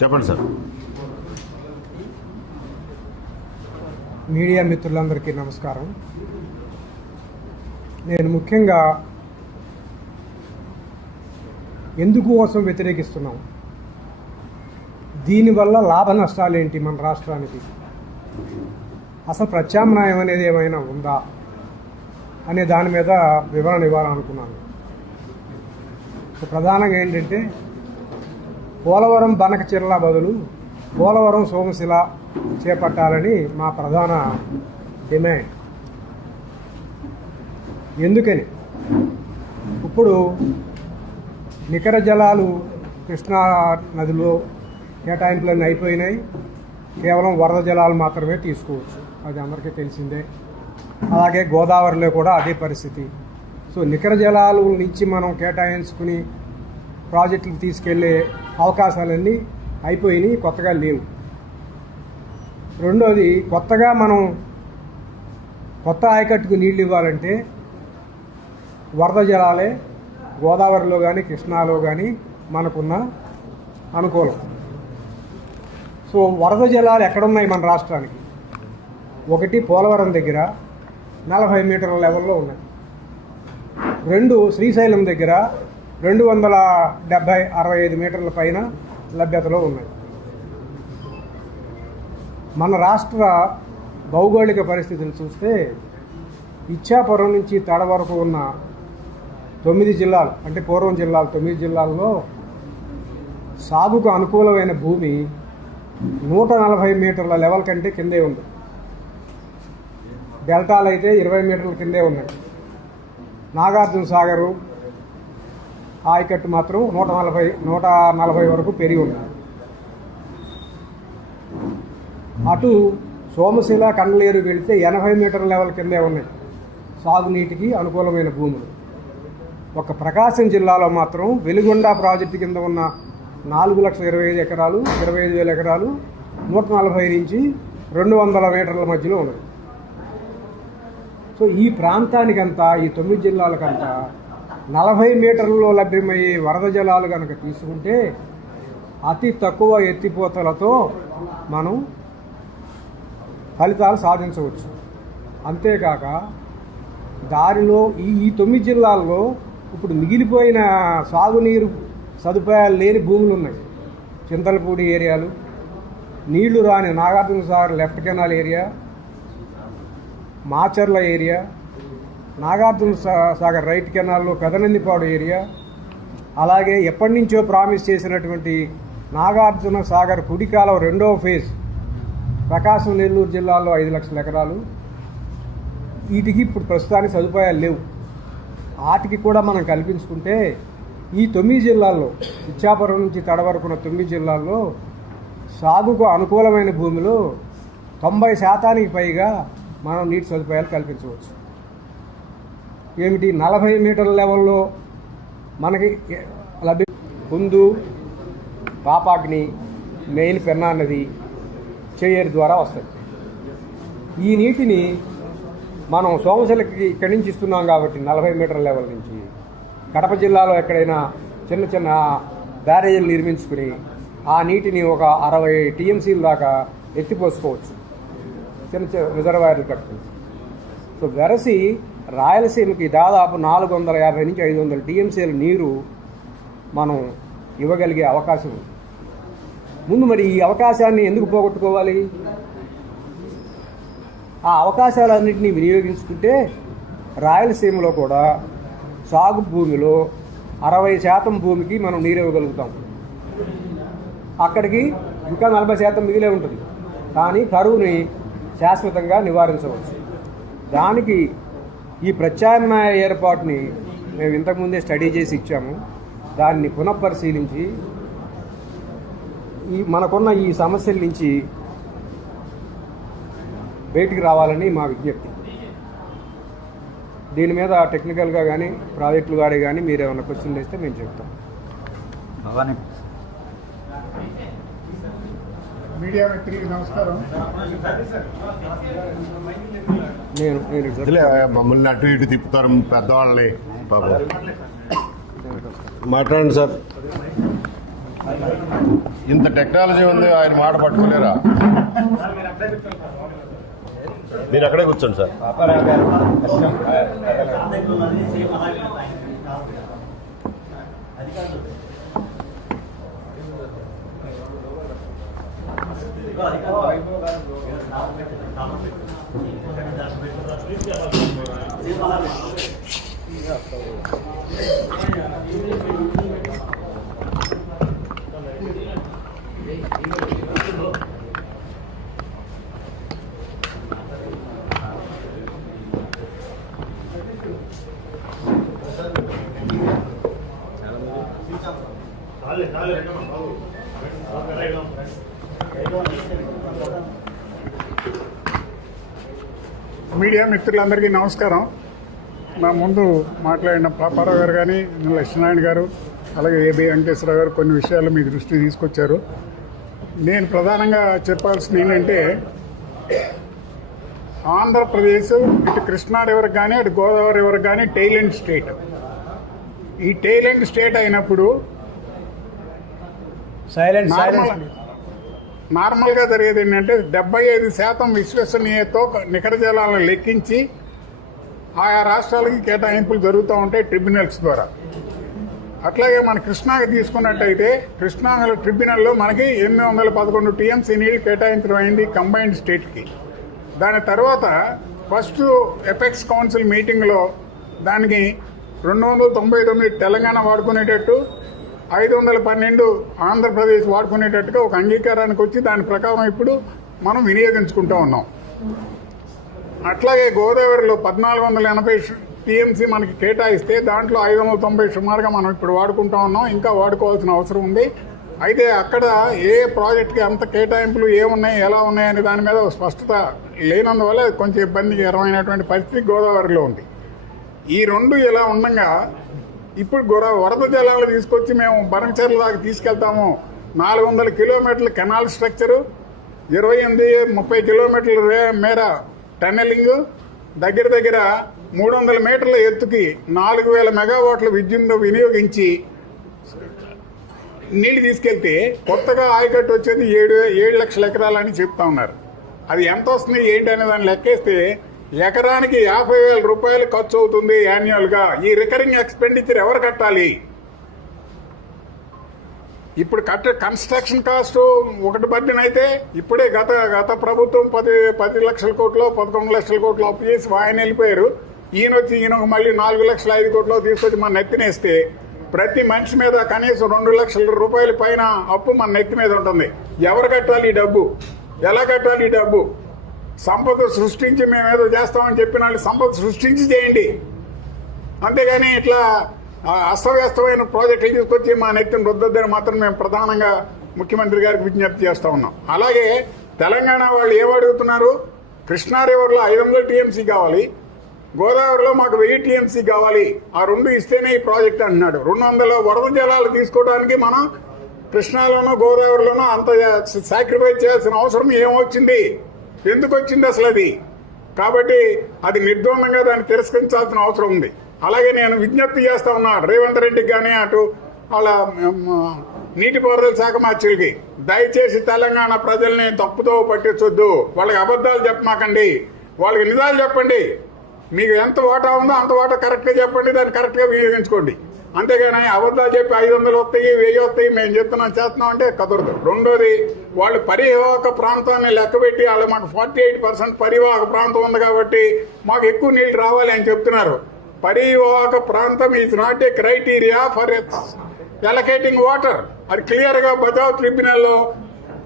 చెప్పండి సార్. మీడియా మిత్రులందరికీ నమస్కారం. నేను ముఖ్యంగా ఎందుకోసం వ్యతిరేకిస్తున్నాం, దీనివల్ల లాభ నష్టాలు ఏంటి మన రాష్ట్రానికి, అసలు ప్రత్యామ్నాయం అనేది ఏమైనా ఉందా అనే దాని మీద వివరణ ఇవ్వాలనుకున్నాను. ప్రధానంగా ఏంటంటే పోలవరం బనకచెర్ల బదులు పోలవరం సోమశిల చేపట్టాలని మా ప్రధాన డిమాండ్. ఎందుకని ఇప్పుడు నికర జలాలు కృష్ణా నదిలో కేటాయింపులన్నీ అయిపోయినాయి, కేవలం వరద జలాలు మాత్రమే తీసుకోవచ్చు, అది అందరికీ తెలిసిందే. అలాగే గోదావరిలో కూడా అదే పరిస్థితి. సో నికర జలాల నుంచి మనం కేటాయించుకుని ప్రాజెక్టులకు తీసుకెళ్లే అవకాశాలన్నీ అయిపోయినాయి, కొత్తగా లేవు. రెండోది, కొత్తగా మనం కొత్త ఆయకట్టుకు నీళ్ళు ఇవ్వాలంటే వరద జలాలే గోదావరిలో కానీ కృష్ణాలో కానీ మనకున్న అనుకూలం. సో వరద జలాలు ఎక్కడున్నాయి మన రాష్ట్రానికి? ఒకటి పోలవరం దగ్గర 40 మీటర్ల లెవెల్లో ఉన్నాయి. 2 శ్రీశైలం దగ్గర 270-65 మీటర్ల పైన లభ్యతలో ఉన్నాయి. మన రాష్ట్ర భౌగోళిక పరిస్థితులు చూస్తే ఇచ్చాపురం నుంచి తడ వరకు ఉన్న 9 జిల్లాలు, అంటే పూర్వం జిల్లాలు 9 జిల్లాల్లో సాగుకు అనుకూలమైన భూమి 140 మీటర్ల లెవెల్ కంటే కిందే ఉంది. డెల్టాలు అయితే 20 మీటర్ల కిందే ఉన్నాయి. నాగార్జున సాగరు ఆయకట్టు మాత్రం 140 వరకు పెరిగి ఉన్నాయి. అటు సోమశిల కండలేరు వెళితే 80 మీటర్ల లెవెల్ కిందే ఉన్నాయి సాగునీటికి అనుకూలమైన భూములు. ఒక ప్రకాశం జిల్లాలో మాత్రం వెలుగొండ ప్రాజెక్టు కింద ఉన్న 4,25,000 ఎకరాలు, 25,000 ఎకరాలు 140 నుంచి 200 మీటర్ల మధ్యలో ఉన్నాయి. సో ఈ ప్రాంతానికంతా, ఈ 9 జిల్లాలకంతా 40 మీటర్లలో లభ్యమయ్యే వరద జలాలు కనుక తీసుకుంటే అతి తక్కువ ఎత్తిపోతలతో మనం ఫలితాలు సాధించవచ్చు. అంతేకాక దారిలో ఈ 9 జిల్లాల్లో ఇప్పుడు మిగిలిపోయిన సాగునీరు సదుపాయాలు లేని భూములు ఉన్నాయి. చింతలపూడి ఏరియాలు, నీళ్లు రాని Nagarjuna Sagar left canal area, Macherla area, Nagarjuna Sagar right కెనాల్లో పెదనందిపాడు ఏరియా, అలాగే ఎప్పటి నుంచో ప్రామిస్ చేసినటువంటి నాగార్జున సాగర్ కుడి కాలువ 2వ ఫేజ్ ప్రకాశం నెల్లూరు జిల్లాలో 5 లక్షల ఎకరాలు, వీటికి ఇప్పుడు ప్రస్తుతానికి సదుపాయాలు లేవు. వాటికి కూడా మనం కల్పించుకుంటే ఈ 9 జిల్లాల్లో, ఇచ్చాపురం నుంచి తడ వరకున్న 9 జిల్లాల్లో సాగుకు అనుకూలమైన భూమిలో 90% పైగా మనం నీటి సదుపాయాలు కల్పించవచ్చు. ఏమిటి 40 మీటర్ల లెవెల్లో మనకి కుందు, పాపాగ్ని, మెయిన్ పెన్నా నది, చేయేరు ద్వారా వస్తాయి. ఈ నీటిని మనం సోమశిలకి ఇక్కడి నుంచి ఇస్తున్నాం కాబట్టి 40 మీటర్ల లెవెల్ నుంచి కడప జిల్లాలో ఎక్కడైనా చిన్న చిన్న బ్యారేజీలు నిర్మించుకుని ఆ నీటిని ఒక 60 టీఎంసీల దాకా ఎత్తిపోసుకోవచ్చు, చిన్న చిన్న రిజర్వాయర్లు కట్టుకుని. సో వెరసి రాయలసీమకి దాదాపు 450 నుంచి 500 టీఎంసీల నీరు మనం ఇవ్వగలిగే అవకాశం ఉంది. ముందు మరి ఈ అవకాశాన్ని ఎందుకు పోగొట్టుకోవాలి? ఆ అవకాశాలన్నింటినీ వినియోగించుకుంటే రాయలసీమలో కూడా సాగు భూమిలో 60% భూమికి మనం నీరు ఇవ్వగలుగుతాం. అక్కడికి ఇంకా 40% మిగిలే ఉంటుంది, కానీ కరువుని శాశ్వతంగా నివారించవచ్చు. దానికి ఈ ప్రత్యామ్నాయ ఏర్పాటుని మేము ఇంతకుముందే స్టడీ చేసి ఇచ్చాము. దాన్ని పునఃపరిశీలించి మనకున్న ఈ సమస్యల నుంచి బయటికి రావాలని మా విజ్ఞప్తి. దీని మీద టెక్నికల్గా కానీ ప్రాజెక్టులు గారే కానీ మీరు ఏమైనా క్వశ్చన్లు వేస్తే మేము చెప్తాం. మీడియా మిత్రులకు నమస్కారం. నేను మమ్మల్ని అటు ఇటు తిప్పుతారు పెద్దవాళ్ళని. బాబు మాట్లాడండి సార్. ఇంత టెక్నాలజీ ఉంది, ఆయన మాట పట్టుకోలేరా? మీరు అక్కడే కూర్చోండి సార్. మీడియా మిత్రులందరికీ నమస్కారం. నా ముందు మాట్లాడిన పాపారావు గారు కానీ, లక్ష్మీనారాయణ గారు, అలాగే ఏబి వెంకటేశ్వరరావు గారు కొన్ని విషయాలు మీ దృష్టికి తీసుకొచ్చారు. నేను ప్రధానంగా చెప్పాల్సింది ఏంటంటే, ఆంధ్రప్రదేశ్ ఇటు కృష్ణా రివర్కి కానీ అటు గోదావరి రివర్కి కానీ టైలెండ్ స్టేట్. ఈ టైలెండ్ స్టేట్ అయినప్పుడు నార్మల్గా జరిగేది ఏంటంటే 75% విశ్వసనీయతతో నికర జలాలను లెక్కించి ఆయా రాష్ట్రాలకి కేటాయింపులు జరుగుతూ ఉంటాయి ట్రిబ్యునల్స్ ద్వారా. అట్లాగే మన కృష్ణాకి తీసుకున్నట్టయితే కృష్ణా ట్రిబ్యునల్లో మనకి 811 టీఎంసీ నీళ్లు కేటాయించడం అయింది కంబైన్డ్ స్టేట్కి. దాని తర్వాత ఫస్ట్ ఎపెక్స్ కౌన్సిల్ మీటింగ్లో దానికి 299 తెలంగాణ వాడుకునేటట్టు, 512 ఆంధ్రప్రదేశ్ వాడుకునేటట్టుగా ఒక అంగీకారానికి వచ్చి దాని ప్రకారం ఇప్పుడు మనం వినియోగించుకుంటూ ఉన్నాం. అట్లాగే గోదావరిలో 1480 టీఎంసీ మనకి కేటాయిస్తే దాంట్లో 590 సుమారుగా మనం ఇప్పుడు వాడుకుంటూ ఉన్నాం. ఇంకా వాడుకోవాల్సిన అవసరం ఉంది. అయితే అక్కడ ఏ ప్రాజెక్ట్కి అంత కేటాయింపులు ఏమున్నాయి, ఎలా ఉన్నాయనే దాని మీద స్పష్టత లేనందువల్ల కొంచెం ఇబ్బందికరమైనటువంటి పరిస్థితి గోదావరిలో ఉంది. ఈ రెండు ఇలా ఉండగా ఇప్పుడు వరద జలాలు తీసుకొచ్చి మేము బరంచర్ల దాకా తీసుకెళ్తాము. 400 కిలోమీటర్ల కెనాల్ స్ట్రక్చరు, 28-30 కిలోమీటర్ల మేర టన్నెలింగ్, దగ్గర 300 మీటర్ల ఎత్తుకి 4000 మెగావాట్ల విద్యుత్ వినియోగించి నీళ్లు తీసుకెళ్తే కొత్తగా ఆయకట్టు వచ్చేది 7 లక్షల ఎకరాలని చెప్తా ఉన్నారు. అది ఎంత వస్తుంది ఏంటి అనే దాన్ని లెక్కేస్తే ఎకరానికి 50,000 రూపాయలు ఖర్చు అవుతుంది యాన్యువల్గా. ఈ రికరింగ్ ఎక్స్పెండిచర్ ఎవరు కట్టాలి? ఇప్పుడు కన్స్ట్రక్షన్ కాస్ట్ ఒకటి బడ్జెట్ అయితే ఇప్పుడే గత ప్రభుత్వం 10 లక్షల కోట్లు 11 లక్షల కోట్లు అప్పు చేసి ఆయన వెళ్ళిపోయారు. ఈయన మళ్ళీ 4 లక్షల 5 కోట్లు తీసుకొచ్చి మన నెత్తినేస్తే ప్రతి మనిషి మీద కనీసం 2 లక్షల రూపాయల పైన అప్పు మన నెత్తి మీద ఉంటుంది. ఎవరు కట్టాలి ఈ డబ్బు? ఎలా కట్టాలి ఈ డబ్బు? సంపద సృష్టించి మేమేదో చేస్తామని చెప్పిన వాళ్ళు సంపద సృష్టించి చేయండి, అంతేగాని ఇట్లా అస్తవ్యస్తమైన ప్రాజెక్టులు తీసుకొచ్చి మా నెత్తిని రుద్దొద్దని మాత్రం మేము ప్రధానంగా ముఖ్యమంత్రి గారికి విజ్ఞప్తి చేస్తూ ఉన్నాం. అలాగే తెలంగాణ వాళ్ళు ఏమడుగుతున్నారు? కృష్ణా రివర్లో 500 టీఎంసీ కావాలి, గోదావరిలో మాకు 1000 టీఎంసీ కావాలి, ఆ 2 ఇస్తేనే ఈ ప్రాజెక్ట్ అంటున్నాడు. 200 వరద జలాలు తీసుకోవడానికి మనం కృష్ణాలోనో గోదావరిలోనో అంత సాక్రిఫైస్ చేయాల్సిన అవసరం ఏమొచ్చింది? ఎందుకు వచ్చింది అసలు అది? కాబట్టి అది నిర్ద్వందంగా దాన్ని తిరస్కరించాల్సిన అవసరం ఉంది. అలాగే నేను విజ్ఞప్తి చేస్తా ఉన్నా రేవంత్ రెడ్డికి కానీ అటు వాళ్ళ నీటిపారుదల శాఖ మంత్రులకి, దయచేసి తెలంగాణ ప్రజల్ని తప్పుతో పట్టించొద్దు. వాళ్ళకి అబద్ధాలు చెప్పమాకండి, వాళ్ళకి నిజాలు చెప్పండి. మీకు ఎంత వాటా ఉందో అంత వాటా కరెక్ట్గా చెప్పండి, దాన్ని కరెక్ట్గా వినియోగించుకోండి. అంతేగాని అబద్ధాలు చెప్పి 500 వస్తాయి 1000 వస్తాయి మేము చేస్తున్నాం అంటే కుదరదు. రెండోది, వాళ్ళు పరివాహక ప్రాంతాన్ని లెక్కబెట్టి వాళ్ళు మాకు 48% పరివాహక ప్రాంతం ఉంది కాబట్టి మాకు ఎక్కువ నీళ్లు రావాలి అని చెప్తున్నారు. పరివాహక ప్రాంతం is not a criteria for allocating water. అది క్లియర్గా బచావ్ ట్రిబ్యునల్లో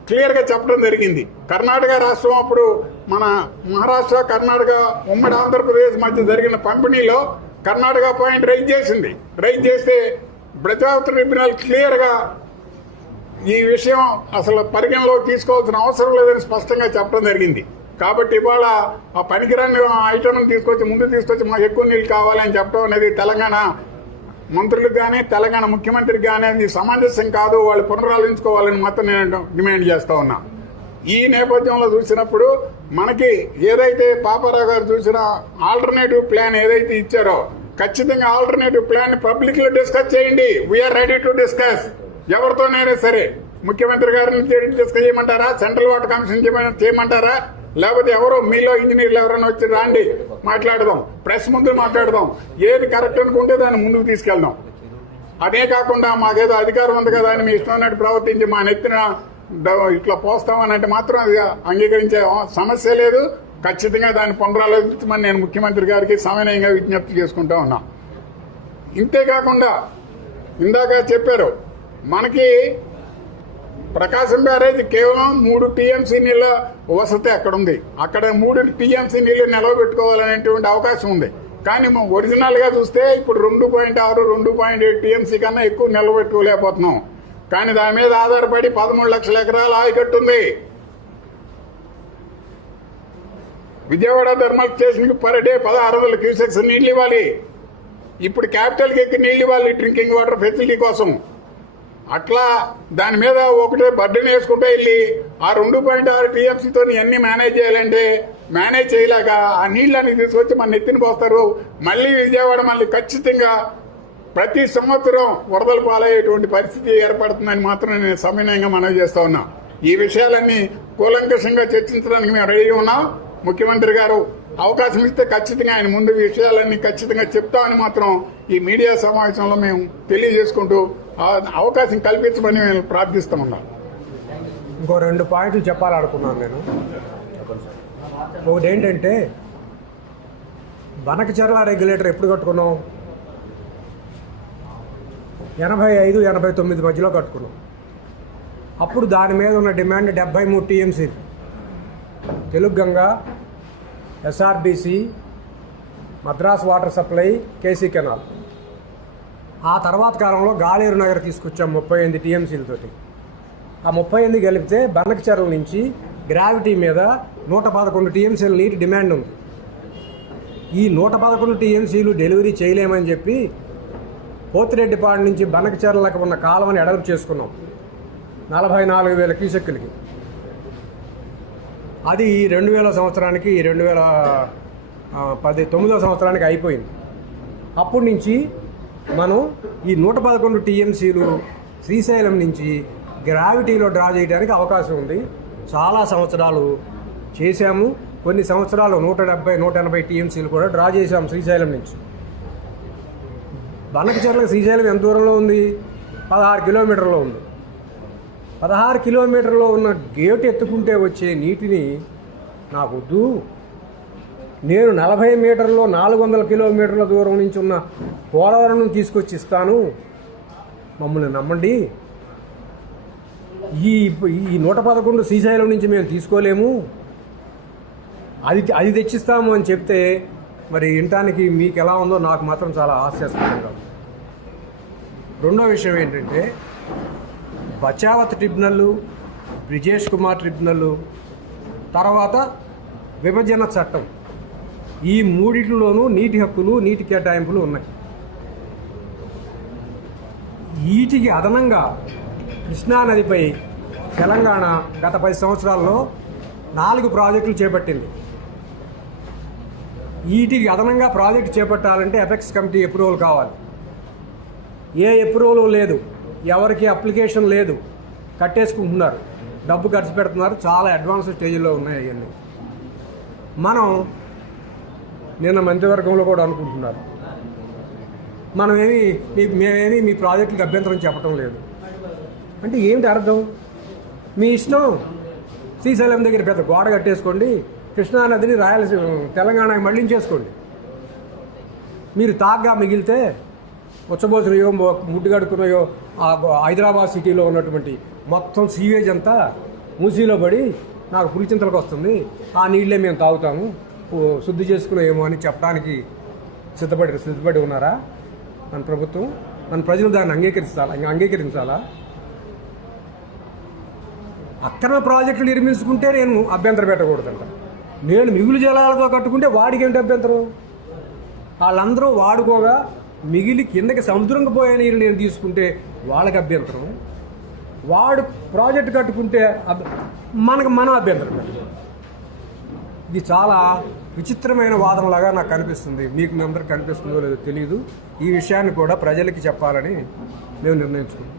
క్లియర్గా చెప్పడం జరిగింది. కర్ణాటక రాష్ట్రం అప్పుడు మన మహారాష్ట్ర కర్ణాటక ఉమ్మడి ఆంధ్రప్రదేశ్ మధ్య జరిగిన పంపిణీలో కర్ణాటక పాయింట్ రైజ్ చేసింది. రైజ్ చేస్తే బచావ్ ట్రిబ్యునల్ క్లియర్గా ఈ విషయం అసలు పరిగణలో తీసుకోవాల్సిన అవసరం లేదని స్పష్టంగా చెప్పడం జరిగింది. కాబట్టి ఇవాళ ఆ పనికిరాని ఐటమ్ ముందు తీసుకొచ్చి మాకు ఎక్కువ నీళ్ళు కావాలని చెప్పడం అనేది తెలంగాణ మంత్రులకు కానీ తెలంగాణ ముఖ్యమంత్రికి కానీ అది సమంజసం కాదు. వాళ్ళు పునరాలోచించుకోవాలని మాత్రం నేను డిమాండ్ చేస్తా ఉన్నా. ఈ నేపథ్యంలో చూసినప్పుడు మనకి ఏదైతే పాపారావు గారు చూసిన ఆల్టర్నేటివ్ ప్లాన్ ఏదైతే ఇచ్చారో ఖచ్చితంగా ఆల్టర్నేటివ్ ప్లాన్ పబ్లిక్ లో డిస్కస్ చేయండి. We're ready to discuss. ఎవరితోనైనా సరే ముఖ్యమంత్రి గారిని డిస్కస్ చేయమంటారా, సెంట్రల్ వాటర్ కమిషన్ చేయమంటారా, లేకపోతే ఎవరో మీలో ఇంజనీర్లు ఎవరైనా వచ్చి రాండి మాట్లాడదాం, ప్రెస్ ముందు మాట్లాడదాం, ఏది కరెక్ట్ అనుకుంటే దాన్ని ముందుకు తీసుకెళ్దాం. అదే కాకుండా మాకేదో అధికారం ఉంది కదా అని మీ ఇష్టం ప్రవర్తించి మా నెత్తిన ఇట్లా పోస్తామని అంటే మాత్రం అది అంగీకరించే సమస్య లేదు. ఖచ్చితంగా దాన్ని పునరాలోచించమని నేను ముఖ్యమంత్రి గారికి సవినయంగా విజ్ఞప్తి చేసుకుంటా ఉన్నా. ఇంతేకాకుండా ఇందాక చెప్పారు మనకి ప్రకాశం బ్యారేజ్ కేవలం 3 టీఎంసీ నీళ్ళ వసతి అక్కడ ఉంది. అక్కడ 3 టీఎంసీ నీళ్లు నిలవబెట్టుకోవాలనేటువంటి అవకాశం ఉంది. కానీ ఒరిజినల్ గా చూస్తే ఇప్పుడు 2.6 2.7 టీఎంసీ కన్నా ఎక్కువ నిలబెట్టుకోలేకపోతున్నాం. కానీ దాని మీద ఆధారపడి 13 లక్షల ఎకరాల ఆయకట్టు ఉంది. విజయవాడ థర్మల్ స్టేషన్ కి పర్ డే 1600 క్యూసెక్స్ నీళ్లు ఇవ్వాలి. ఇప్పుడు క్యాపిటల్ కి ఎక్కి నీళ్లు ఇవ్వాలి డ్రింకింగ్ వాటర్ ఫెసిలిటీ కోసం. అట్లా దాని మీద ఒకటే బర్డెన్ వేసుకుంటూ వెళ్ళి ఆ 2.6 టీఎంసీతో అన్ని మేనేజ్ చేయాలంటే మేనేజ్ చేయలేక ఆ నీళ్ళని తీసుకొచ్చి మన నెత్తిని పోస్తారు. మళ్ళీ విజయవాడ మళ్ళీ ఖచ్చితంగా ప్రతి సంవత్సరం వరదలు పాలయ్యేటువంటి పరిస్థితి ఏర్పడుతుందని మాత్రం నేను సవినయంగా మనవి చేస్తా ఉన్నా. ఈ విషయాలన్నీ కూలంకషంగా చర్చించడానికి మేము రెడీ ఉన్నాం. ముఖ్యమంత్రి గారు అవకాశం ఇస్తే ఖచ్చితంగా ఆయన ముందు విషయాలన్నీ ఖచ్చితంగా చెప్తామని మాత్రం ఈ మీడియా సమావేశంలో మేము తెలియజేసుకుంటూ అవకాశం కల్పించమని మేము ప్రార్థిస్తామన్నాం. ఇంకో 2 పాయింట్లు చెప్పాలనుకున్నాను నేను. ఒకటి ఏంటంటే బనకచెర్ల రెగ్యులేటర్ ఎప్పుడు కట్టుకున్నాం? 85-89 మధ్యలో కట్టుకున్నాం. అప్పుడు దాని మీద ఉన్న demand 73 TMC. Telugu Ganga, SRBC, Madras water supply, KC canal. ఆ తర్వాత కాలంలో గాలేరు నగర్ తీసుకొచ్చాం 38 టీఎంసీలతోటి. ఆ 38 కలిపితే బనకచెర్ల నుంచి గ్రావిటీ మీద 111 టీఎంసీల నీటి డిమాండ్ ఉంది. ఈ 111 టీఎంసీలు డెలివరీ చేయలేమని చెప్పి పోతిరెడ్డిపాడు నుంచి బనకచెర్లకు ఉన్న కాలువని ఎడల్పు చేసుకున్నాం 44,000 క్యూసెక్కులకి. అది 2000 సంవత్సరానికి 2019 సంవత్సరానికి అయిపోయింది. అప్పటి నుంచి మనం ఈ 111 టీఎంసీలు శ్రీశైలం నుంచి గ్రావిటీలో డ్రా చేయడానికి అవకాశం ఉంది. చాలా సంవత్సరాలు చేశాము. కొన్ని సంవత్సరాలు 170-180 టీఎంసీలు కూడా డ్రా చేశాము శ్రీశైలం నుంచి. బనకచెర్లకు శ్రీశైలం ఎంత దూరంలో ఉంది? 16 కిలోమీటర్లో ఉంది. 16 కిలోమీటర్లో ఉన్న గేటు ఎత్తుకుంటే వచ్చే నీటిని నాకొద్దు, నేను 40 మీటర్లో 400 కిలోమీటర్ల దూరం నుంచి ఉన్న పోలవరం తీసుకొచ్చి ఇస్తాను, మమ్మల్ని నమ్మండి. ఈ 111 శ్రీశైలం నుంచి మేము తీసుకోలేము, అది తెచ్చిస్తాము అని చెప్తే మరి వినటానికి మీకు ఎలా ఉందో నాకు మాత్రం చాలా హాస్యాస్పదంగా ఉంది. రెండో విషయం ఏంటంటే బచావత్ ట్రిబ్యునల్, బ్రిజేష్ కుమార్ ట్రిబ్యునల్, తర్వాత విభజన చట్టం ఈ మూడిట్లోనూ నీటి హక్కులు, నీటి కేటాయింపులు ఉన్నాయి. వీటికి అదనంగా కృష్ణానదిపై తెలంగాణ గత 10 సంవత్సరాల్లో 4 ప్రాజెక్టులు చేపట్టింది. వీటికి అదనంగా ప్రాజెక్టు చేపట్టాలంటే అపెక్స్ కమిటీ అప్రూవల్ కావాలి. ఏ అప్రూవల్ లేదు, ఎవరికి అప్లికేషన్ లేదు, కట్టేసుకుంటున్నారు, డబ్బు ఖర్చు పెడుతున్నారు. చాలా అడ్వాన్స్ స్టేజ్లో ఉన్నాయి అవన్నీ. మనం నిన్న మంత్రివర్గంలో కూడా అనుకుంటున్నారు, మేమేమి మీ ప్రాజెక్టులకు అభ్యంతరం చెప్పడం లేదు అంటే ఏమిటి అర్థం? మీ ఇష్టం. శ్రీశైలం దగ్గర పెద్ద గోడ కట్టేసుకోండి, కృష్ణానదిని రాయలసీమ తెలంగాణకి మళ్లించేసుకోండి. మీరు తాగ్గా మిగిలితే ఉచ్చబోసినయో ముడ్డు కడుక్కున్నాయో ఆ హైదరాబాద్ సిటీలో ఉన్నటువంటి మొత్తం సీవేజ్ అంతా మూసీలో పడి నాకు పులిచింతలకు వస్తుంది, ఆ నీళ్ళే మేము తాగుతాము, శుద్ధి చేసుకునేమో అని చెప్పడానికి సిద్ధపడి ఉన్నారా మన ప్రభుత్వం? మన ప్రజలు దాన్ని అంగీకరించాలా? అక్రమ ప్రాజెక్టులు నిర్మించుకుంటే నేను అభ్యంతరం పెట్టకూడదంట. నేను మిగులు జలాలతో కట్టుకుంటే వాడికి ఏంటి అభ్యంతరం? వాళ్ళందరూ వాడుకోగా మిగిలి కిందకి సముద్రంకి పోయే నీళ్ళు నేను తీసుకుంటే వాళ్ళకి అభ్యంతరం. వాడు ప్రాజెక్టు కట్టుకుంటే మనం అభ్యంతరం. ఇది చాలా విచిత్రమైన వాదనలాగా నాకు కనిపిస్తుంది. మీకు మీ అందరికి కనిపిస్తుందో లేదో తెలియదు. ఈ విషయాన్ని కూడా ప్రజలకి చెప్పాలని మేము నిర్ణయించుకున్నాం.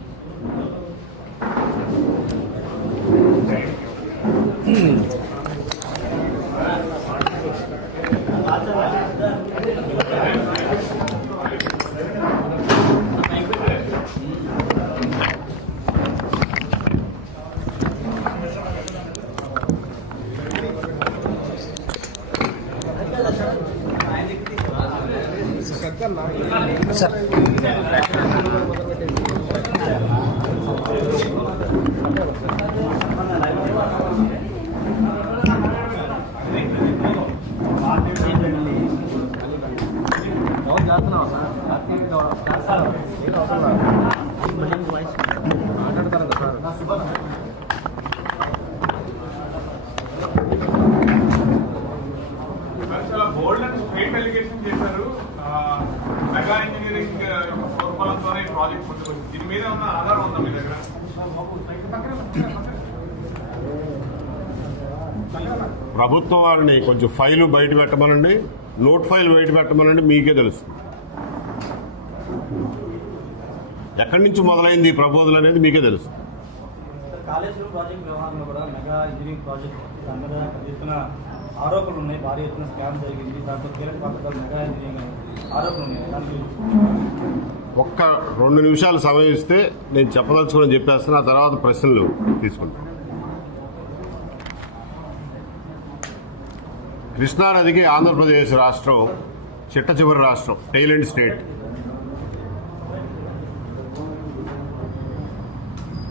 ప్రభుత్వం వాళ్ళని కొంచెం ఫైలు బయట పెట్టమనండి, నోట్ ఫైల్ బయట పెట్టమనండి, మీకే తెలుస్తుంది ఎక్కడి నుంచి మొదలైంది ఈ ప్రపోజల్ అనేది మీకే తెలుస్తుంది. కాళేశ్వరం ప్రాజెక్ట్ వ్యవహారంలో కూడా మెగా ఇంజనీరింగ్ ప్రాజెక్ట్ దాని మీద పెద్ద ఎత్తున ఆరోపణలు ఉన్నాయి. భారీ ఎత్తున స్కామ్ జరిగింది, దాంట్లో కీలక పథకాలు మెగా ఇంజనీరింగ్ ఆరోపణలు ఉన్నాయి. దానికి ఒక్క 2 నిమిషాలు సమయం ఇస్తే నేను చెప్పదలుచుకుని చెప్పేస్తాను, ఆ తర్వాత ప్రశ్నలు తీసుకుంటాను. కృష్ణానదికి ఆంధ్రప్రదేశ్ రాష్ట్రం చిట్ట చివరి రాష్ట్రం, టైలెండ్ స్టేట్.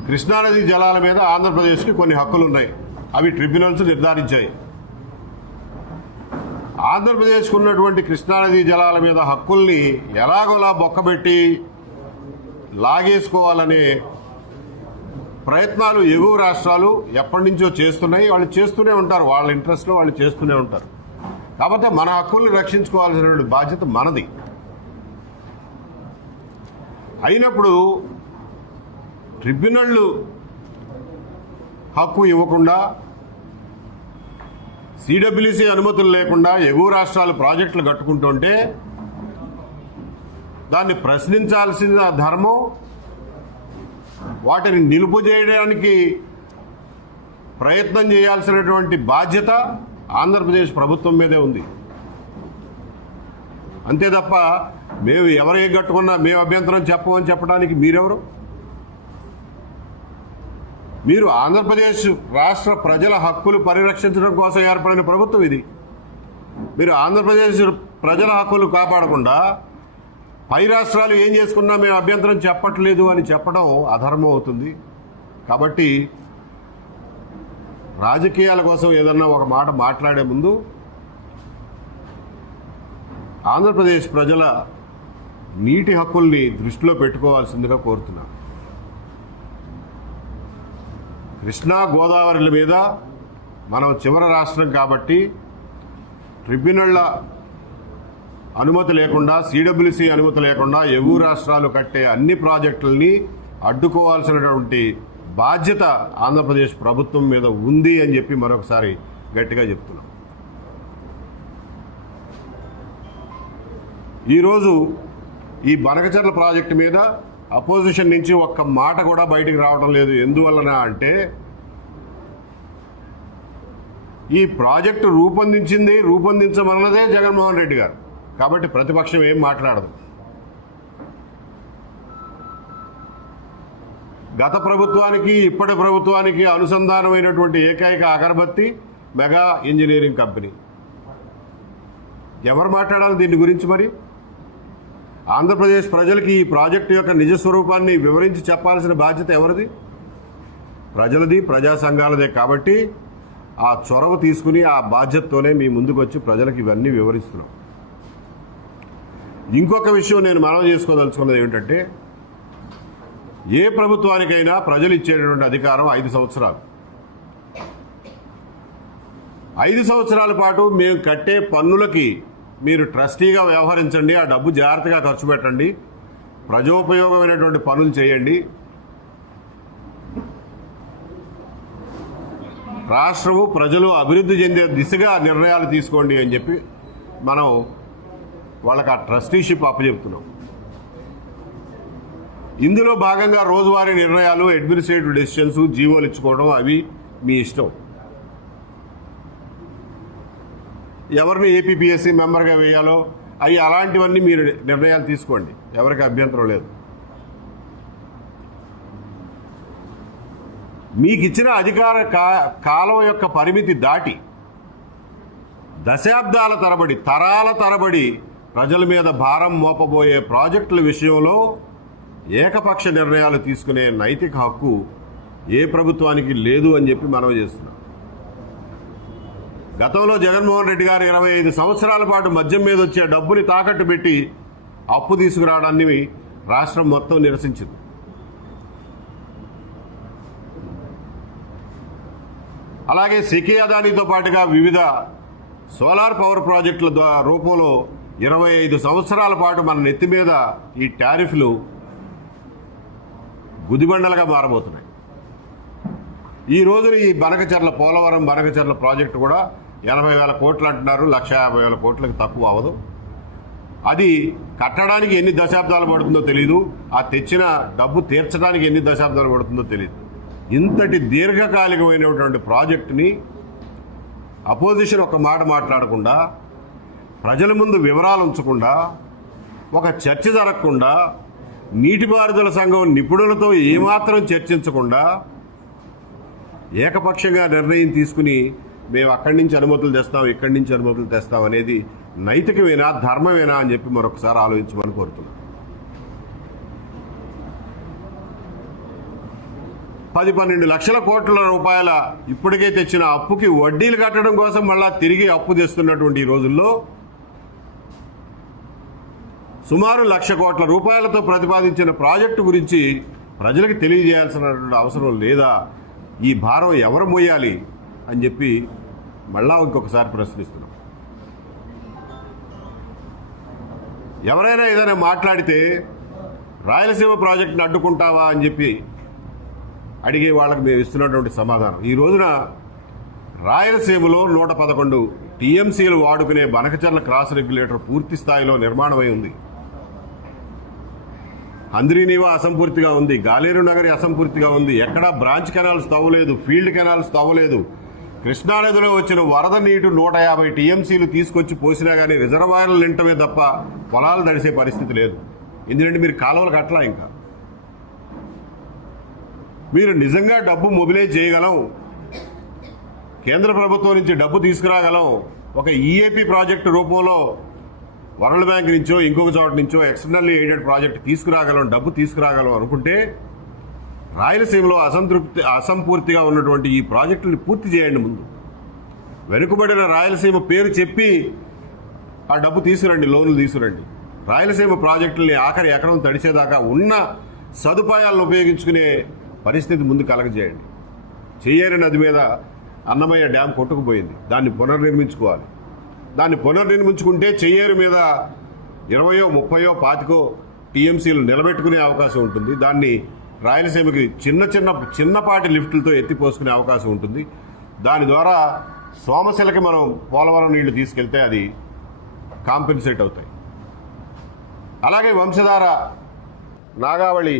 కృష్ణానది జలాల మీద ఆంధ్రప్రదేశ్కి కొన్ని హక్కులు ఉన్నాయి, అవి ట్రిబ్యునల్స్ నిర్ధారించాయి. ఆంధ్రప్రదేశ్కు ఉన్నటువంటి కృష్ణానది జలాల మీద హక్కుల్ని ఎలాగోలా బొక్కబెట్టి లాగేసుకోవాలనే ప్రయత్నాలు ఎగువ రాష్ట్రాలు ఎప్పటి నుంచో చేస్తున్నాయి. వాళ్ళు చేస్తూనే ఉంటారు, వాళ్ళ ఇంట్రెస్ట్లో వాళ్ళు చేస్తూనే ఉంటారు. కాబట్టి మన హక్కుల్ని రక్షించుకోవాల్సినటువంటి బాధ్యత మనది. అయినప్పుడు ట్రిబ్యునళ్ళు హక్కు ఇవ్వకుండా, సిడబ్ల్యూసీ అనుమతులు లేకుండా ఎగువ రాష్ట్రాలు ప్రాజెక్టులు కట్టుకుంటుంటే దాన్ని ప్రశ్నించాల్సిన ధర్మం, వాటిని నిలుపు చేయడానికి ప్రయత్నం చేయాల్సినటువంటి బాధ్యత ఆంధ్రప్రదేశ్ ప్రభుత్వం మీదే ఉంది. అంతే తప్ప మేము ఎవరు ఏం కట్టుకున్నా మేము అభ్యంతరం చెప్పమని చెప్పడానికి మీరెవరు? మీరు ఆంధ్రప్రదేశ్ రాష్ట్ర ప్రజల హక్కులు పరిరక్షించడం కోసం ఏర్పడిన ప్రభుత్వం ఇది. మీరు ఆంధ్రప్రదేశ్ ప్రజల హక్కులు కాపాడకుండా పై రాష్ట్రాలు ఏం చేసుకున్నా మేము అభ్యంతరం చెప్పట్లేదు అని చెప్పడం అధర్మం అవుతుంది. కాబట్టి రాజకీయాల కోసం ఏదన్నా ఒక మాట మాట్లాడే ముందు ఆంధ్రప్రదేశ్ ప్రజల నీటి హక్కుల్ని దృష్టిలో పెట్టుకోవాల్సిందిగా కోరుతున్నాను. కృష్ణా గోదావరిల మీద మనం చివరి రాష్ట్రం కాబట్టి ట్రిబ్యునళ్ల అనుమతి లేకుండా, సిడబ్ల్యూసి అనుమతి లేకుండా ఎగువ రాష్ట్రాలు కట్టే అన్ని ప్రాజెక్టులని అడ్డుకోవాల్సినటువంటి బాధ్యత ఆంధ్రప్రదేశ్ ప్రభుత్వం మీద ఉంది అని చెప్పి మరొకసారి గట్టిగా చెప్తున్నాం. ఈరోజు ఈ బనకచెర్ల ప్రాజెక్టు మీద అపోజిషన్ నుంచి ఒక్క మాట కూడా బయటికి రావడం లేదు. ఎందువలన అంటే ఈ ప్రాజెక్టు రూపొందించమన్నదే జగన్మోహన్ రెడ్డి గారు. కాబట్టి ప్రతిపక్షం ఏం మాట్లాడదు. గత ప్రభుత్వానికి ఇప్పటి ప్రభుత్వానికి అనుసంధానమైనటువంటి ఏకైక అగరబత్తి మెగా ఇంజనీరింగ్ కంపెనీ. ఎవరు మాట్లాడాలి దీని గురించి? మరి ఆంధ్రప్రదేశ్ ప్రజలకి ఈ ప్రాజెక్టు యొక్క నిజ స్వరూపాన్ని వివరించి చెప్పాల్సిన బాధ్యత ఎవరిది? ప్రజలది, ప్రజా సంఘాలదే. కాబట్టి ఆ చొరవ తీసుకుని ఆ బాధ్యతతోనే మీ ముందుకు వచ్చి ప్రజలకు ఇవన్నీ వివరిస్తున్నాం. ఇంకొక విషయం నేను మనవి చేసుకోదలుచుకున్నది ఏమిటంటే, ఏ ప్రభుత్వానికైనా ప్రజలు ఇచ్చేటటువంటి అధికారం 5 సంవత్సరాలు. 5 సంవత్సరాల పాటు మేము కట్టే పన్నులకి మీరు ట్రస్టీగా వ్యవహరించండి, ఆ డబ్బు జాగ్రత్తగా ఖర్చు పెట్టండి, ప్రజోపయోగమైనటువంటి పనులు చేయండి, రాష్ట్రము ప్రజలు అభివృద్ధి చెందే దిశగా నిర్ణయాలు తీసుకోండి అని చెప్పి మనం వాళ్ళకి ఆ ట్రస్టీషిప్ అప్పచెప్తున్నాం. ఇందులో భాగంగా రోజువారీ నిర్ణయాలు, అడ్మినిస్ట్రేటివ్ డెసిషన్స్, జీవోలు ఇచ్చుకోవడం అవి మీ ఇష్టం. ఎవరిని ఏపీపీఎస్సీ మెంబర్గా వేయాలో అవి అలాంటివన్నీ మీరు నిర్ణయాలు తీసుకోండి, ఎవరికి అభ్యంతరం లేదు. మీకు ఇచ్చిన అధికార కాలం యొక్క పరిమితి దాటి దశాబ్దాల తరబడి, తరాల తరబడి ప్రజల మీద భారం మోపబోయే ప్రాజెక్టుల విషయంలో ఏకపక్ష నిర్ణయాలు తీసుకునే నైతిక హక్కు ఏ ప్రభుత్వానికి లేదు అని చెప్పి మనవి చేస్తున్నాం. గతంలో జగన్మోహన్ రెడ్డి గారు 25 సంవత్సరాల పాటు మద్యం మీద వచ్చే డబ్బుని తాకట్టు పెట్టి అప్పు తీసుకురావడాన్ని రాష్ట్రం మొత్తం నిరసించింది. అలాగే సికి అదానితో పాటుగా వివిధ సోలార్ పవర్ ప్రాజెక్టుల రూపంలో 25 సంవత్సరాల పాటు మన నెత్తి మీద ఈ టారిఫ్లు గుదిబండలుగా మారబోతున్నాయి. ఈ రోజున ఈ పోలవరం బనకచెర్ల ప్రాజెక్టు కూడా 80,000 కోట్లు అంటున్నారు. 1,50,000 కోట్లకు తక్కువ అవ్వదు. అది కట్టడానికి ఎన్ని దశాబ్దాలు పడుతుందో తెలియదు, ఆ తెచ్చిన డబ్బు తీర్చడానికి ఎన్ని దశాబ్దాలు పడుతుందో తెలియదు. ఇంతటి దీర్ఘకాలికమైనటువంటి ప్రాజెక్టుని అపోజిషన్ ఒక మాట మాట్లాడకుండా, ప్రజల ముందు వివరాలు ఉంచకుండా, ఒక చర్చ జరగకుండా, నీటిపారుదల సంఘం నిపుణులతో ఏమాత్రం చర్చించకుండా ఏకపక్షంగా నిర్ణయం తీసుకుని మేము అక్కడి నుంచి అనుమతులు తెస్తాం, ఇక్కడి నుంచి అనుమతులు తెస్తాం అనేది నైతికమేనా, ధర్మమేనా అని చెప్పి మరొకసారి ఆలోచించమని కోరుతున్నాం. 10-12 లక్షల కోట్ల రూపాయల ఇప్పటికే తెచ్చిన అప్పుకి వడ్డీలు కట్టడం కోసం మళ్ళా తిరిగి అప్పు తెస్తున్నటువంటి ఈ రోజుల్లో సుమారు 1,00,000 కోట్ల రూపాయలతో ప్రతిపాదించిన ప్రాజెక్టు గురించి ప్రజలకు తెలియజేయాల్సినటువంటి అవసరం లేదా? ఈ భారం ఎవరు మోయాలి అని చెప్పి మళ్ళా ఇంకొకసారి ప్రశ్నిస్తున్నాం. ఎవరైనా ఏదైనా మాట్లాడితే రాయలసీమ ప్రాజెక్టును అడ్డుకుంటావా అని చెప్పి అడిగే వాళ్ళకి మేము ఇస్తున్నటువంటి సమాధానం, ఈ రోజున రాయలసీమలో 111 టీఎంసీలు వాడుకునే బనకచెర్ల క్రాస్ రెగ్యులేటర్ పూర్తి స్థాయిలో నిర్మాణమై ఉంది. హంద్రీనీవా అసంపూర్తిగా ఉంది, గాలేరు నగరి అసంపూర్తిగా ఉంది, ఎక్కడా బ్రాంచ్ కెనాల్స్ తవ్వలేదు, ఫీల్డ్ కెనాల్స్ తవ్వలేదు. కృష్ణానదిలో వచ్చిన వరద నీటు 150 టీఎంసీలు తీసుకొచ్చి పోసినా కానీ రిజర్వాయర్లు నింటమే తప్ప పొలాలు తడిసే పరిస్థితి లేదు. ఎందుకంటే మీరు కాలువలు కట్టలా. ఇంకా మీరు నిజంగా డబ్బు మొబిలైజ్ చేయగలం, కేంద్ర ప్రభుత్వం నుంచి డబ్బు తీసుకురాగలం, ఒక ఈఏపీ ప్రాజెక్టు రూపంలో వరల్డ్ బ్యాంక్ నుంచో ఇంకొక చోట నుంచో ఎక్స్టర్నల్లీ ఎయిడెడ్ ప్రాజెక్ట్ తీసుకురాగలం, డబ్బు తీసుకురాగలం అనుకుంటే రాయలసీమలో అసంపూర్తిగా ఉన్నటువంటి ఈ ప్రాజెక్టుని పూర్తి చేయండి. ముందు వెనుకబడిన రాయలసీమ పేరు చెప్పి ఆ డబ్బు తీసుకురండి, లోన్లు తీసుకురండి. రాయలసీమ ప్రాజెక్టుల్ని ఆఖరి ఎకరం తడిసేదాకా ఉన్న సదుపాయాలను ఉపయోగించుకునే పరిస్థితి ముందు కలగజేయండి. చెయ్యేరు నది మీద అన్నమయ్య డ్యాం కొట్టుకుపోయింది, దాన్ని పునర్నిర్మించుకోవాలి. దాన్ని పునర్నిర్మించుకుంటే చెయ్యేరు మీద 20, 30, 25 టీఎంసీలు నిలబెట్టుకునే అవకాశం ఉంటుంది. దాన్ని రాయలసీమకి చిన్నపాటి లిఫ్టులతో ఎత్తిపోసుకునే అవకాశం ఉంటుంది. దాని ద్వారా సోమశిలకి మనం పోలవరం నీళ్లు తీసుకెళ్తే అది కాంపెన్సేట్ అవుతాయి. అలాగే వంశధార, నాగావళి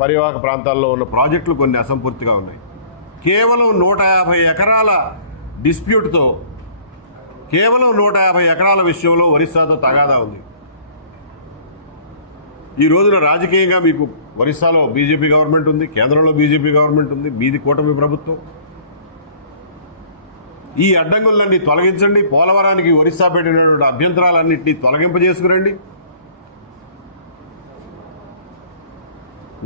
పరివాహక ప్రాంతాల్లో ఉన్న ప్రాజెక్టులు కొన్ని అసంపూర్తిగా ఉన్నాయి. కేవలం 150 ఎకరాల డిస్ప్యూట్తో, కేవలం 150 ఎకరాల విషయంలో ఒరిస్సాతో తగాదా ఉంది. ఈ రోజున రాజకీయంగా మీకు ఒరిస్సాలో బీజేపీ గవర్నమెంట్ ఉంది, కేంద్రంలో బీజేపీ గవర్నమెంట్ ఉంది, మీది కూటమి ప్రభుత్వం. ఈ అడ్డంకులన్నీ తొలగించండి. పోలవరానికి ఒరిస్సా పెట్టినటువంటి అభ్యంతరాలన్నింటినీ తొలగింపజేసుకురండి.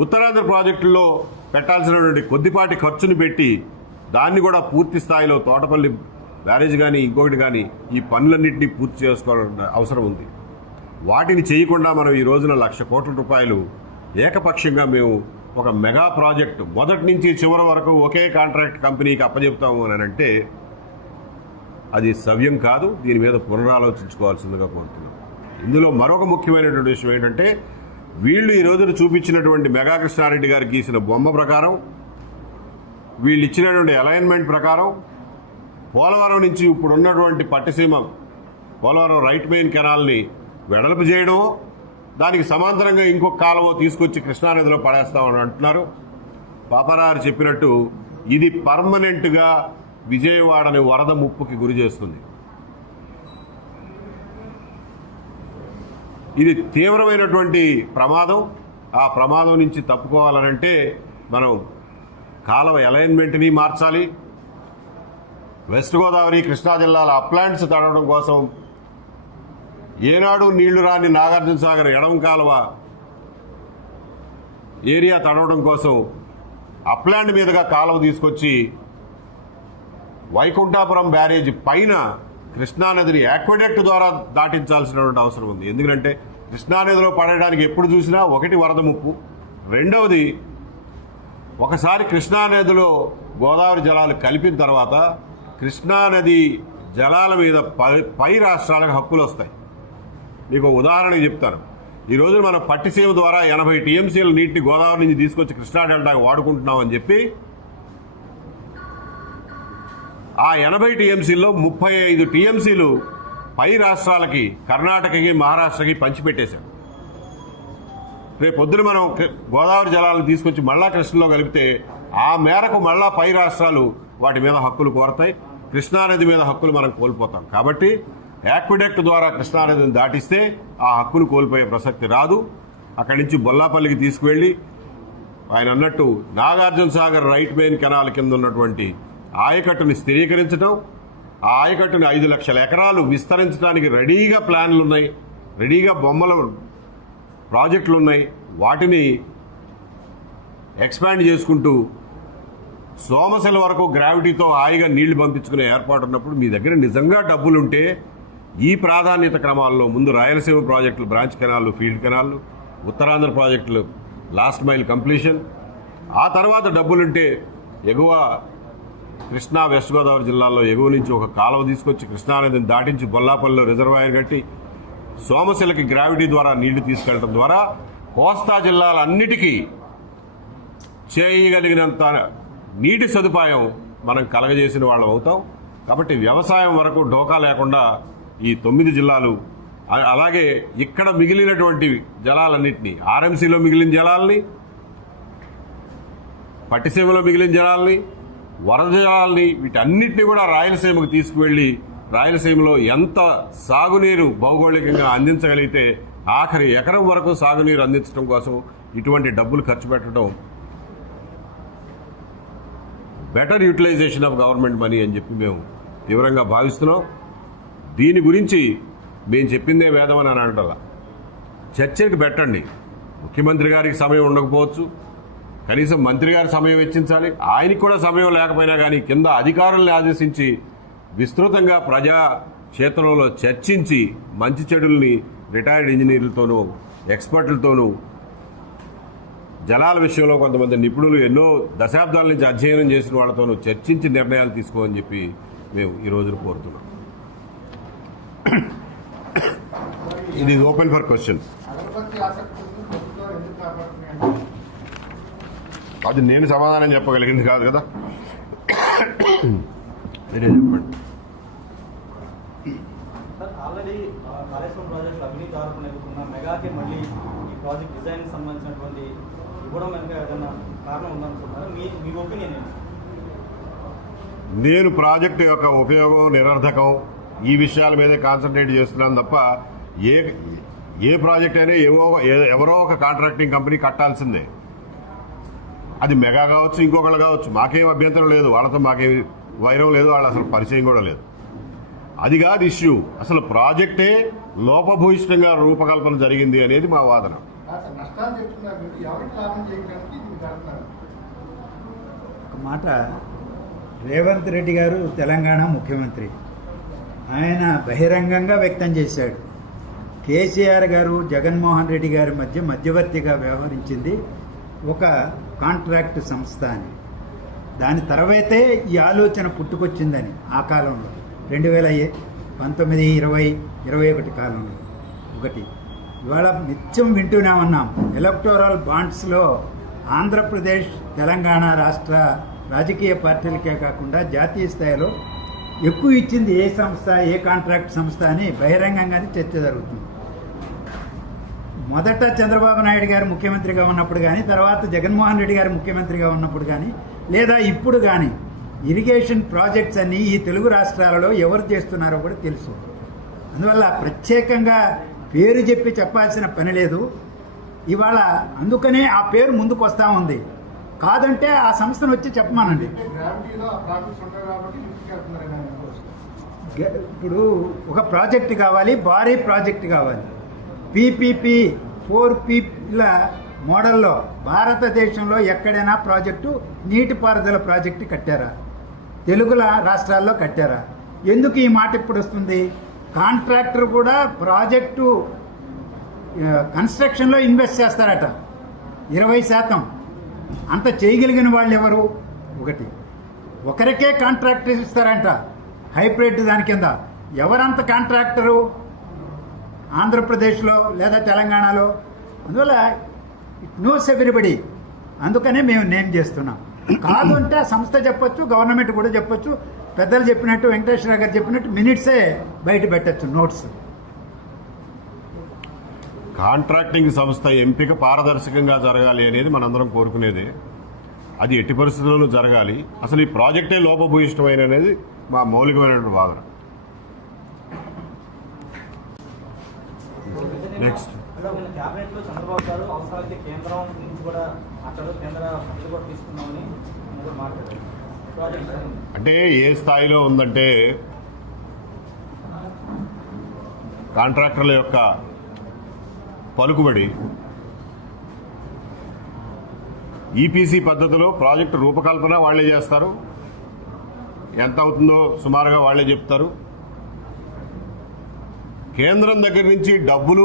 ఉత్తరాంధ్ర ప్రాజెక్టుల్లో పెట్టాల్సినటువంటి కొద్దిపాటి ఖర్చును పెట్టి దాన్ని కూడా పూర్తి స్థాయిలో తోటపల్లి బ్యారేజ్ కానీ ఇంకొకటి కానీ ఈ పనులన్నింటినీ పూర్తి చేసుకోవాల్సిన అవసరం ఉంది. వాటిని చేయకుండా మనం ఈ రోజున 1,00,000 కోట్ల రూపాయలు ఏకపక్షంగా మేము ఒక మెగా ప్రాజెక్టు మొదటి నుంచి చివరి వరకు ఒకే కాంట్రాక్ట్ కంపెనీకి అప్పచెప్తాము అని అంటే అది సవ్యం కాదు. దీని మీద పునరాలోచించుకోవాల్సిందిగా కోరుతున్నాం. ఇందులో మరొక ముఖ్యమైనటువంటి విషయం ఏంటంటే, వీళ్ళు ఈ రోజున చూపించినటువంటి మెగా కృష్ణారెడ్డి గారు గీసిన బొమ్మ ప్రకారం, వీళ్ళు ఇచ్చినటువంటి అలైన్మెంట్ ప్రకారం పోలవరం నుంచి ఇప్పుడు ఉన్నటువంటి పట్టిసీమ పోలవరం రైట్ మెయిన్ కెనాల్ని వెడల్పు చేయడం, దానికి సమాంతరంగా ఇంకొక కాలువ తీసుకొచ్చి కృష్ణానదిలో పడేస్తామని అంటున్నారు. పాపారావు చెప్పినట్టు ఇది పర్మనెంట్గా విజయవాడని వరద ముప్పుకి గురి చేస్తుంది. ఇది తీవ్రమైనటువంటి ప్రమాదం. ఆ ప్రమాదం నుంచి తప్పుకోవాలనంటే మనం కాలువ అలైన్మెంట్ని మార్చాలి. వెస్ట్ గోదావరి, కృష్ణా జిల్లాల అప్లాంట్స్ తడవడం కోసం ఏనాడు నీళ్లు రాని నాగార్జున సాగర్ ఎడమ కాలువ ఏరియా తడవడం కోసం అప్లాంట్ మీదుగా కాలువ తీసుకొచ్చి వైకుంఠాపురం బ్యారేజ్ పైన కృష్ణానదిని యాక్వెడక్ట్ ద్వారా దాటించాల్సినటువంటి అవసరం ఉంది. ఎందుకంటే కృష్ణానదిలో పడడానికి ఎప్పుడు చూసినా ఒకటి వరద ముప్పు, రెండవది ఒకసారి కృష్ణానదిలో గోదావరి జలాలు కలిపిన తర్వాత కృష్ణానది జలాల మీద పై రాష్ట్రాలకు హక్కులు వస్తాయి. మీకు ఉదాహరణకు చెప్తాను. ఈ రోజు మనం పట్టిసీమ ద్వారా 80 టీఎంసీల నీటిని గోదావరి నుంచి తీసుకొచ్చి కృష్ణా డెల్టాకి వాడుకుంటున్నామని చెప్పి ఆ 80 టీఎంసీల్లో 35 టీఎంసీలు పై రాష్ట్రాలకి, కర్ణాటకకి, మహారాష్ట్రకి పంచిపెట్టేశాం. రేపు పొద్దున మనం గోదావరి జలాలను తీసుకొచ్చి మళ్ళా కృష్ణలో కలిపితే ఆ మేరకు మళ్ళా పై రాష్ట్రాలు వాటి మీద హక్కులు కోరతాయి. కృష్ణానది మీద హక్కులు మనం కోల్పోతాం. కాబట్టి యాక్విడక్ట్ ద్వారా కృష్ణానదిని దాటిస్తే ఆ హక్కులు కోల్పోయే ప్రసక్తి రాదు. అక్కడి నుంచి బొల్లాపల్లికి తీసుకువెళ్ళి ఆయన అన్నట్టు Nagarjuna Sagar right main canal కింద ఉన్నటువంటి ఆయకట్టుని స్థిరీకరించడం, ఆ ఆయకట్టుని 5 లక్షల ఎకరాలు విస్తరించడానికి రెడీగా ప్లాన్లు ఉన్నాయి, రెడీగా బొమ్మల ప్రాజెక్టులు ఉన్నాయి. వాటిని ఎక్స్పాండ్ చేసుకుంటూ సోమశిల వరకు గ్రావిటీతో హాయిగా నీళ్లు పంపించుకునే ఏర్పాటు ఉన్నప్పుడు మీ దగ్గర నిజంగా డబ్బులుంటే ఈ ప్రాధాన్యత క్రమాల్లో ముందు రాయలసీమ ప్రాజెక్టులు, బ్రాంచ్ కెనాల్లు, ఫీల్డ్ కెనాల్లు, ఉత్తరాంధ్ర ప్రాజెక్టులు లాస్ట్ మైల్ కంప్లీషన్, ఆ తర్వాత డబ్బులుంటే ఎగువ కృష్ణా, వెస్ట్ గోదావరి జిల్లాల్లో ఎగువ నుంచి ఒక కాలువ తీసుకొచ్చి కృష్ణానదిని దాటించి బొల్లాపల్లిలో రిజర్వాయర్ కట్టి సోమశిలకి గ్రావిటీ ద్వారా నీళ్లు తీసుకెళ్లడం ద్వారా కోస్తా జిల్లాలన్నిటికీ చేయగలిగినంత నీటి సదుపాయం మనం కలగజేసిన వాళ్ళం అవుతాం. కాబట్టి వ్యవసాయం వరకు ఢోకా లేకుండా ఈ 9 జిల్లాలు, అలాగే ఇక్కడ మిగిలినటువంటి జలాలన్నింటినీ, ఆర్ఎంసీలో మిగిలిన జలాల్ని, పట్టిసీమలో మిగిలిన జలాల్ని, వరద జలాల్ని, వీటన్నిటిని కూడా రాయలసీమకు తీసుకువెళ్లి రాయలసీమలో ఎంత సాగునీరు భౌగోళికంగా అందించగలిగితే ఆఖరి ఎకరం వరకు సాగునీరు అందించడం కోసం ఇటువంటి డబ్బులు ఖర్చు పెట్టడం better utilisation of government money అని చెప్పి మేము తీవ్రంగా భావిస్తున్నాం. దీని గురించి మేము చెప్పిందే వేదం అని అంటారా, చర్చకి పెట్టండి. ముఖ్యమంత్రి గారికి సమయం ఉండకపోవచ్చు, కనీసం మంత్రి గారి సమయం వెచ్చించాలి. ఆయనకి కూడా సమయం లేకపోయినా కానీ కింద అధికారులను ఆదేశించి విస్తృతంగా ప్రజా క్షేత్రంలో చర్చించి మంచి చెడుల్ని రిటైర్డ్ ఇంజనీర్లతోనూ, ఎక్స్పర్ట్లతోనూ, జలాల విషయంలో కొంతమంది నిపుణులు ఎన్నో దశాబ్దాల నుంచి అధ్యయనం చేసిన వాళ్ళతోనూ చర్చించి నిర్ణయాలు తీసుకోమని చెప్పి మేము ఈ రోజున కోరుతున్నాం. ఇది ఓపెన్ ఫర్ క్వశ్చన్స్. అది నేను సమాధానం చెప్పగలిగింది కాదు కదా, మీరే చెప్పండి. సార్ ఆల్రెడీ కాళేశ్వరం ప్రాజెక్ట్ అవినీతి ఆరోపణలు ఎదుర్కొన్న మెగాకి మళ్ళీ ఈ ప్రాజెక్ట్ డిజైన్ సంబంధించినటువంటి ఇవ్వడం వెనుక ఏదైనా కారణం ఉందనుకుంటున్నారా? మీ ఒపీనియన్ ఏంటి? నేను ప్రాజెక్టు యొక్క ఉపయోగం నిరర్ధకం ఈ విషయాల మీదే కాన్సన్ట్రేట్ చేస్తున్నాను తప్ప ఏ ప్రాజెక్ట్ అయినా ఎవరో ఒక కాంట్రాక్టింగ్ కంపెనీ కట్టాల్సిందే. అది మెగా కావచ్చు, ఇంకొకళ్ళు కావచ్చు, మాకేం అభ్యంతరం లేదు, వాళ్ళతో మాకేం వైరం లేదు, వాళ్ళు అసలు పరిచయం కూడా లేదు. అది కాదు ఇష్యూ. అసలు ప్రాజెక్టే లోపభూయిష్టంగా రూపకల్పన జరిగింది అనేది మా వాదన. ఒక మాట, రేవంత్ రెడ్డి గారు తెలంగాణ ముఖ్యమంత్రి, ఆయన బహిరంగంగా వ్యక్తం చేశాడు. కేసీఆర్ గారు జగన్మోహన్ రెడ్డి గారి మధ్య మధ్యవర్తిగా వ్యవహరించింది ఒక కాంట్రాక్ట్ సంస్థ అని. దాని తర్వాతే ఈ ఆలోచన పుట్టుకొచ్చిందని ఆ కాలంలో 2019, 20, 21 కాలంలో. ఒకటి ఇవాళ నిత్యం వింటూనే ఉన్నాం, ఎలక్టోరల్ బాండ్స్లో ఆంధ్రప్రదేశ్ తెలంగాణ రాష్ట్ర రాజకీయ పార్టీలకే కాకుండా జాతీయ స్థాయిలో ఎక్కువ ఇచ్చింది ఏ సంస్థ, ఏ కాంట్రాక్ట్ సంస్థ అని బహిరంగంగానే చర్చ జరుగుతుంది. మొదట చంద్రబాబు నాయుడు గారు ముఖ్యమంత్రిగా ఉన్నప్పుడు కానీ, తర్వాత జగన్మోహన్ రెడ్డి గారు ముఖ్యమంత్రిగా ఉన్నప్పుడు కానీ, లేదా ఇప్పుడు కానీ ఇరిగేషన్ ప్రాజెక్ట్స్ అన్నీ ఈ తెలుగు రాష్ట్రాలలో ఎవరు చేస్తున్నారో కూడా తెలుసు. అందువల్ల ప్రత్యేకంగా పేరు చెప్పాల్సిన పని లేదు ఇవాళ. అందుకనే ఆ పేరు ముందుకు వస్తూ ఉంది. కాదంటే ఆ సంస్థను వచ్చి చెప్పమానండి. ఇప్పుడు ఒక ప్రాజెక్ట్ కావాలి, భారీ ప్రాజెక్ట్ కావాలి. PPP 4Pల మోడల్లో భారతదేశంలో ఎక్కడైనా ప్రాజెక్టు నీటిపారుదల ప్రాజెక్టు కట్టారా? తెలుగు రాష్ట్రాల్లో కట్టారా? ఎందుకు ఈ మాట ఇప్పుడు వస్తుంది? కాంట్రాక్టర్ కూడా ప్రాజెక్టు కన్స్ట్రక్షన్లో ఇన్వెస్ట్ చేస్తారట 20%. అంత చేయగలిగిన వాళ్ళు ఎవరు? ఒకరికే కాంట్రాక్ట్ ఇస్తారంట హైబ్రిడ్ దాని కింద. ఎవరంత కాంట్రాక్టరు ఆంధ్రప్రదేశ్లో లేదా తెలంగాణలో? అందువల్ల ఇట్ నోస్ ఎవ్రీబడి. అందుకనే మేము నేమ్ చేస్తున్నాం. కాదు అంటే ఆ సంస్థ చెప్పొచ్చు, గవర్నమెంట్ కూడా చెప్పొచ్చు. పెద్దలు చెప్పినట్టు, వెంకటేశ్వర గారు చెప్పినట్టు మినిట్సే బయట పెట్టచ్చు నోట్స్. కాంట్రాక్టింగ్ సంస్థ ఎంపిక పారదర్శకంగా జరగాలి అనేది మనందరం కోరుకునేది. అది ఎట్టి పరిస్థితుల్లోనూ జరగాలి. అసలు ఈ ప్రాజెక్టే లోపభూయిష్టమైన అనేది మా మౌలికమైనటువంటి వాదన. నెక్స్ట్, క్యాబినెట్ లో చంద్రబాబు గారు అవసరాలైతే కేంద్రం నుంచి కూడా కేంద్ర ఫండ్లు కూడా తీసుకున్నామని మాట్లాడారు. అంటే ఏ స్థాయిలో ఉందంటే కాంట్రాక్టర్ల యొక్క పలుకుబడి ఈపీసీ పద్ధతిలో ప్రాజెక్టు రూపకల్పన వాళ్లే చేస్తారు. ఎంత అవుతుందో సుమారుగా వాళ్లే చెప్తారు. కేంద్రం దగ్గర నుంచి డబ్బులు,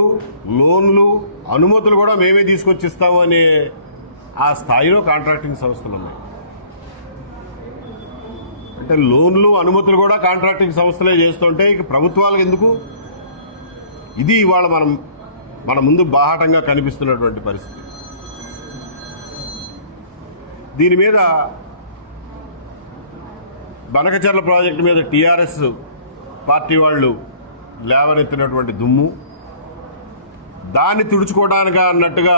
లోన్లు, అనుమతులు కూడా మేమే తీసుకొచ్చిస్తాము అనే ఆ స్థాయిలో కాంట్రాక్టింగ్ సంస్థలు ఉన్నాయి. అంటే లోన్లు, అనుమతులు కూడా కాంట్రాక్టింగ్ సంస్థలే చేస్తుంటే ఇక ప్రభుత్వాలకు ఎందుకు? ఇది ఇవాళ మన ముందు బాహాటంగా కనిపిస్తున్నటువంటి పరిస్థితి. దీని మీద బనకచెర్ల ప్రాజెక్టు మీద టీఆర్ఎస్ పార్టీ వాళ్ళు లేవనెత్తినటువంటి దుమ్ము, దాన్ని తుడుచుకోవడానికి అన్నట్టుగా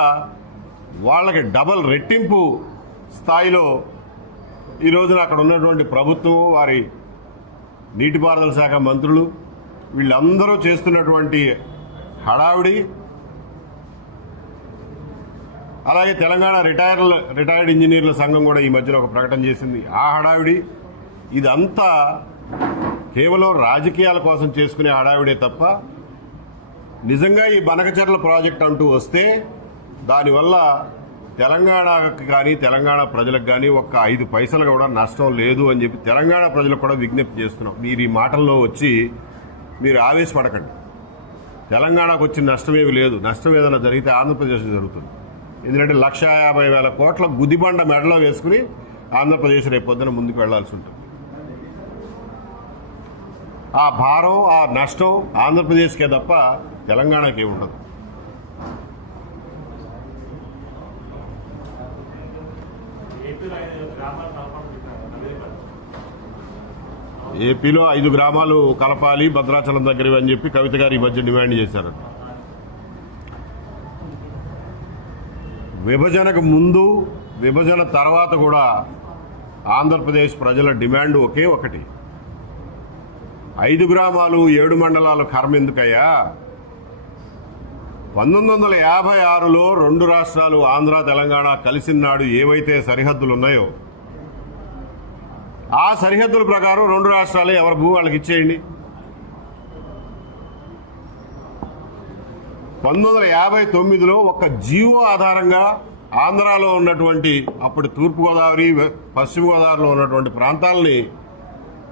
వాళ్ళకి డబల్ రెట్టింపు స్థాయిలో ఈ రోజున అక్కడ ఉన్నటువంటి ప్రభుత్వం, వారి నీటిపారుదల శాఖ మంత్రులు వీళ్ళందరూ చేస్తున్నటువంటి హడావిడి, అలాగే తెలంగాణ రిటైర్డ్ ఇంజనీర్ల సంఘం కూడా ఈ మధ్యలో ఒక ప్రకటన చేసింది. ఆ హడావిడి, ఇదంతా కేవలం రాజకీయాల కోసం చేసుకునే హడావిడే తప్ప నిజంగా ఈ బనకచెర్ల ప్రాజెక్ట్ అంటూ వస్తే దానివల్ల తెలంగాణకి కానీ తెలంగాణ ప్రజలకు కానీ ఒక్క 5 పైసలు కూడా నష్టం లేదు అని చెప్పి తెలంగాణ ప్రజలకు కూడా విజ్ఞప్తి చేస్తున్నాం. మీరు ఈ మాటల్లో వచ్చి మీరు ఆవేశపడకండి. తెలంగాణకు వచ్చిన నష్టమేమి లేదు. నష్టం ఏదైనా జరిగితే ఆంధ్రప్రదేశ్ జరుగుతుంది. ఎందుకంటే 1,50,000 కోట్ల గుదిబండ మెడలో వేసుకుని ఆంధ్రప్రదేశ్ రేపు పొద్దున ముందుకు వెళ్లాల్సి ఉంటుంది. ఆ భారం, ఆ నష్టం ఆంధ్రప్రదేశ్కే తప్ప తెలంగాణకి ఉండదు. ఏపీలో 5 గ్రామాలు కలపాలి భద్రాచలం దగ్గర అని చెప్పి కవిత గారు ఈ మధ్య డిమాండ్ చేశారు. విభజనకు ముందు విభజన తర్వాత కూడా ఆంధ్రప్రదేశ్ ప్రజల డిమాండ్ ఒకే ఒకటి, 5 గ్రామాలు 7 మండలాలు కర్మ ఎందుకయ్యా? 1956లో 2 రాష్ట్రాలు ఆంధ్ర తెలంగాణ కలిసినాడు ఏవైతే సరిహద్దులు ఉన్నాయో ఆ సరిహద్దుల ప్రకారం 2 రాష్ట్రాలు ఎవరి భూమి వాళ్ళకి ఇచ్చేయండి. 1959లో ఒక జీవో ఆధారంగా ఆంధ్రాలో ఉన్నటువంటి అప్పుడు తూర్పుగోదావరి పశ్చిమ గోదావరిలో ఉన్నటువంటి ప్రాంతాలని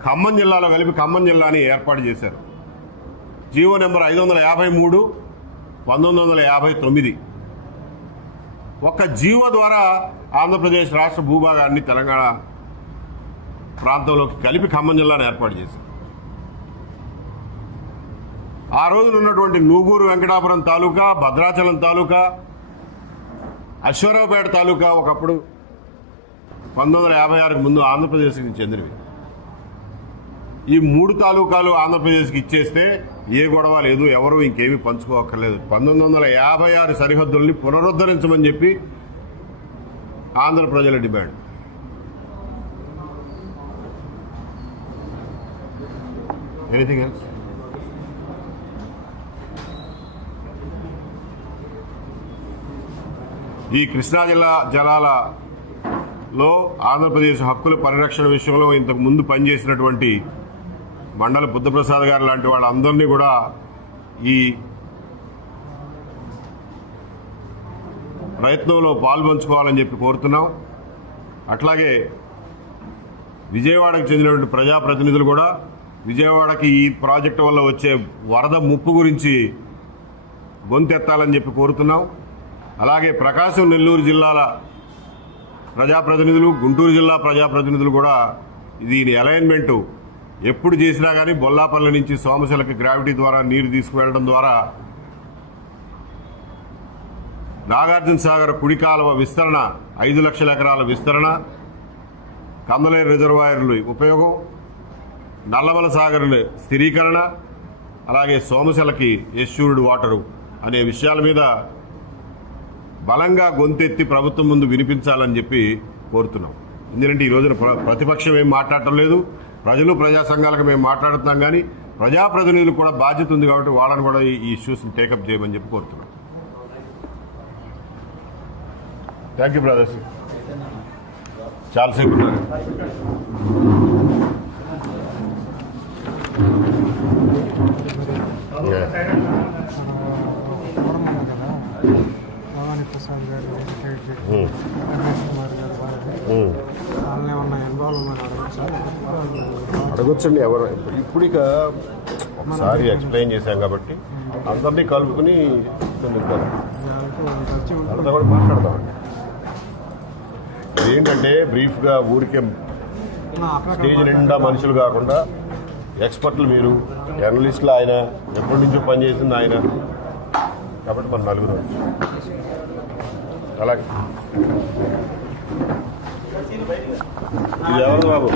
ఖమ్మం జిల్లాలో కలిపి ఖమ్మం జిల్లాని ఏర్పాటు చేశారు. GO number 553 1959. ఒక జీవో ద్వారా ఆంధ్రప్రదేశ్ రాష్ట్ర భూభాగాన్ని తెలంగాణ ప్రాంతంలోకి కలిపి ఖమ్మం జిల్లాను ఏర్పాటు చేశారు. ఆ రోజున ఉన్నటువంటి నూగూరు వెంకటాపురం తాలూకా, భద్రాచలం తాలూకా, అశ్వరావుపేట తాలూకా ఒకప్పుడు 1956కు ముందు ఆంధ్రప్రదేశ్కి చెందినవి. ఈ 3 తాలూకాలు ఆంధ్రప్రదేశ్కి ఇచ్చేస్తే ఏ గొడవ లేదు, ఎవరు ఇంకేమీ పంచుకోక్కర్లేదు. 1956 సరిహద్దుల్ని పునరుద్ధరించమని చెప్పి ఆంధ్ర ప్రజల డిమాండ్. Anything else? ఈ కృష్ణా జిల్లా జలాలలో ఆంధ్రప్రదేశ్ హక్కుల పరిరక్షణ విషయంలో ఇంతకు ముందు పనిచేసినటువంటి మండలి బుద్ధప్రసాద్ గారు లాంటి వాళ్ళందరినీ కూడా ఈ ప్రయత్నంలో పాల్పంచుకోవాలని చెప్పి కోరుతున్నాం. అట్లాగే విజయవాడకు చెందినటువంటి ప్రజాప్రతినిధులు కూడా విజయవాడకి ఈ ప్రాజెక్టు వల్ల వచ్చే వరద ముప్పు గురించి గొంతెత్తాలని చెప్పి కోరుతున్నాం. అలాగే ప్రకాశం నెల్లూరు జిల్లాల ప్రజాప్రతినిధులు, గుంటూరు జిల్లా ప్రజాప్రతినిధులు కూడా దీని అలైన్మెంటు ఎప్పుడు చేసినా కానీ బొల్లాపల్లి నుంచి సోమశిలకి గ్రావిటీ ద్వారా నీరు తీసుకువెళ్లడం ద్వారా నాగార్జున సాగర్ కుడి కాలువ విస్తరణ, 5 లక్షల ఎకరాల విస్తరణ, కందలేరు రిజర్వాయర్లు ఉపయోగం, నల్లమల సాగర్ స్థిరీకరణ, అలాగే సోమశిలకి ఎష్యూర్డ్ వాటరు అనే విషయాల మీద బలంగా గొంతెత్తి ప్రభుత్వం ముందు వినిపించాలని చెప్పి కోరుతున్నాం. ఎందుకంటే ఈ రోజున ప్రతిపక్షం ఏం మాట్లాడటం లేదు, ప్రజలు ప్రజా సంఘాలకు మేము మాట్లాడుతున్నాం, కానీ ప్రజాప్రతినిధులు కూడా బాధ్యత ఉంది కాబట్టి వాళ్ళని కూడా ఈ ఇష్యూస్ని టేకప్ చేయమని చెప్పి కోరుతున్నాం. Thank you brothers. చాలాసేపు ఉన్నారు. ప్రసాద్ గారు, రమేష్ కుమార్ గారు, వాళ్ళని ఏమన్నా ఇన్వాల్వ్ అడగొచ్చండి. ఎవరు ఇప్పుడు ఇక ఒకసారి ఎక్స్ప్లెయిన్ చేశాం కాబట్టి అందరినీ కలుపుకుని వాళ్ళతో కూడా మాట్లాడదామండి. ఏంటంటే బ్రీఫ్గా ఊరికే స్టేజ్ నిండా మనుషులు కాకుండా ఎక్స్పర్ట్లు, మీరు జర్నలిస్టులు, ఆయన ఎప్పటి నుంచో పనిచేసింది ఆయన, కాబట్టి మన నలుగురు అలాగే. ఇది ఎవరు బాబు?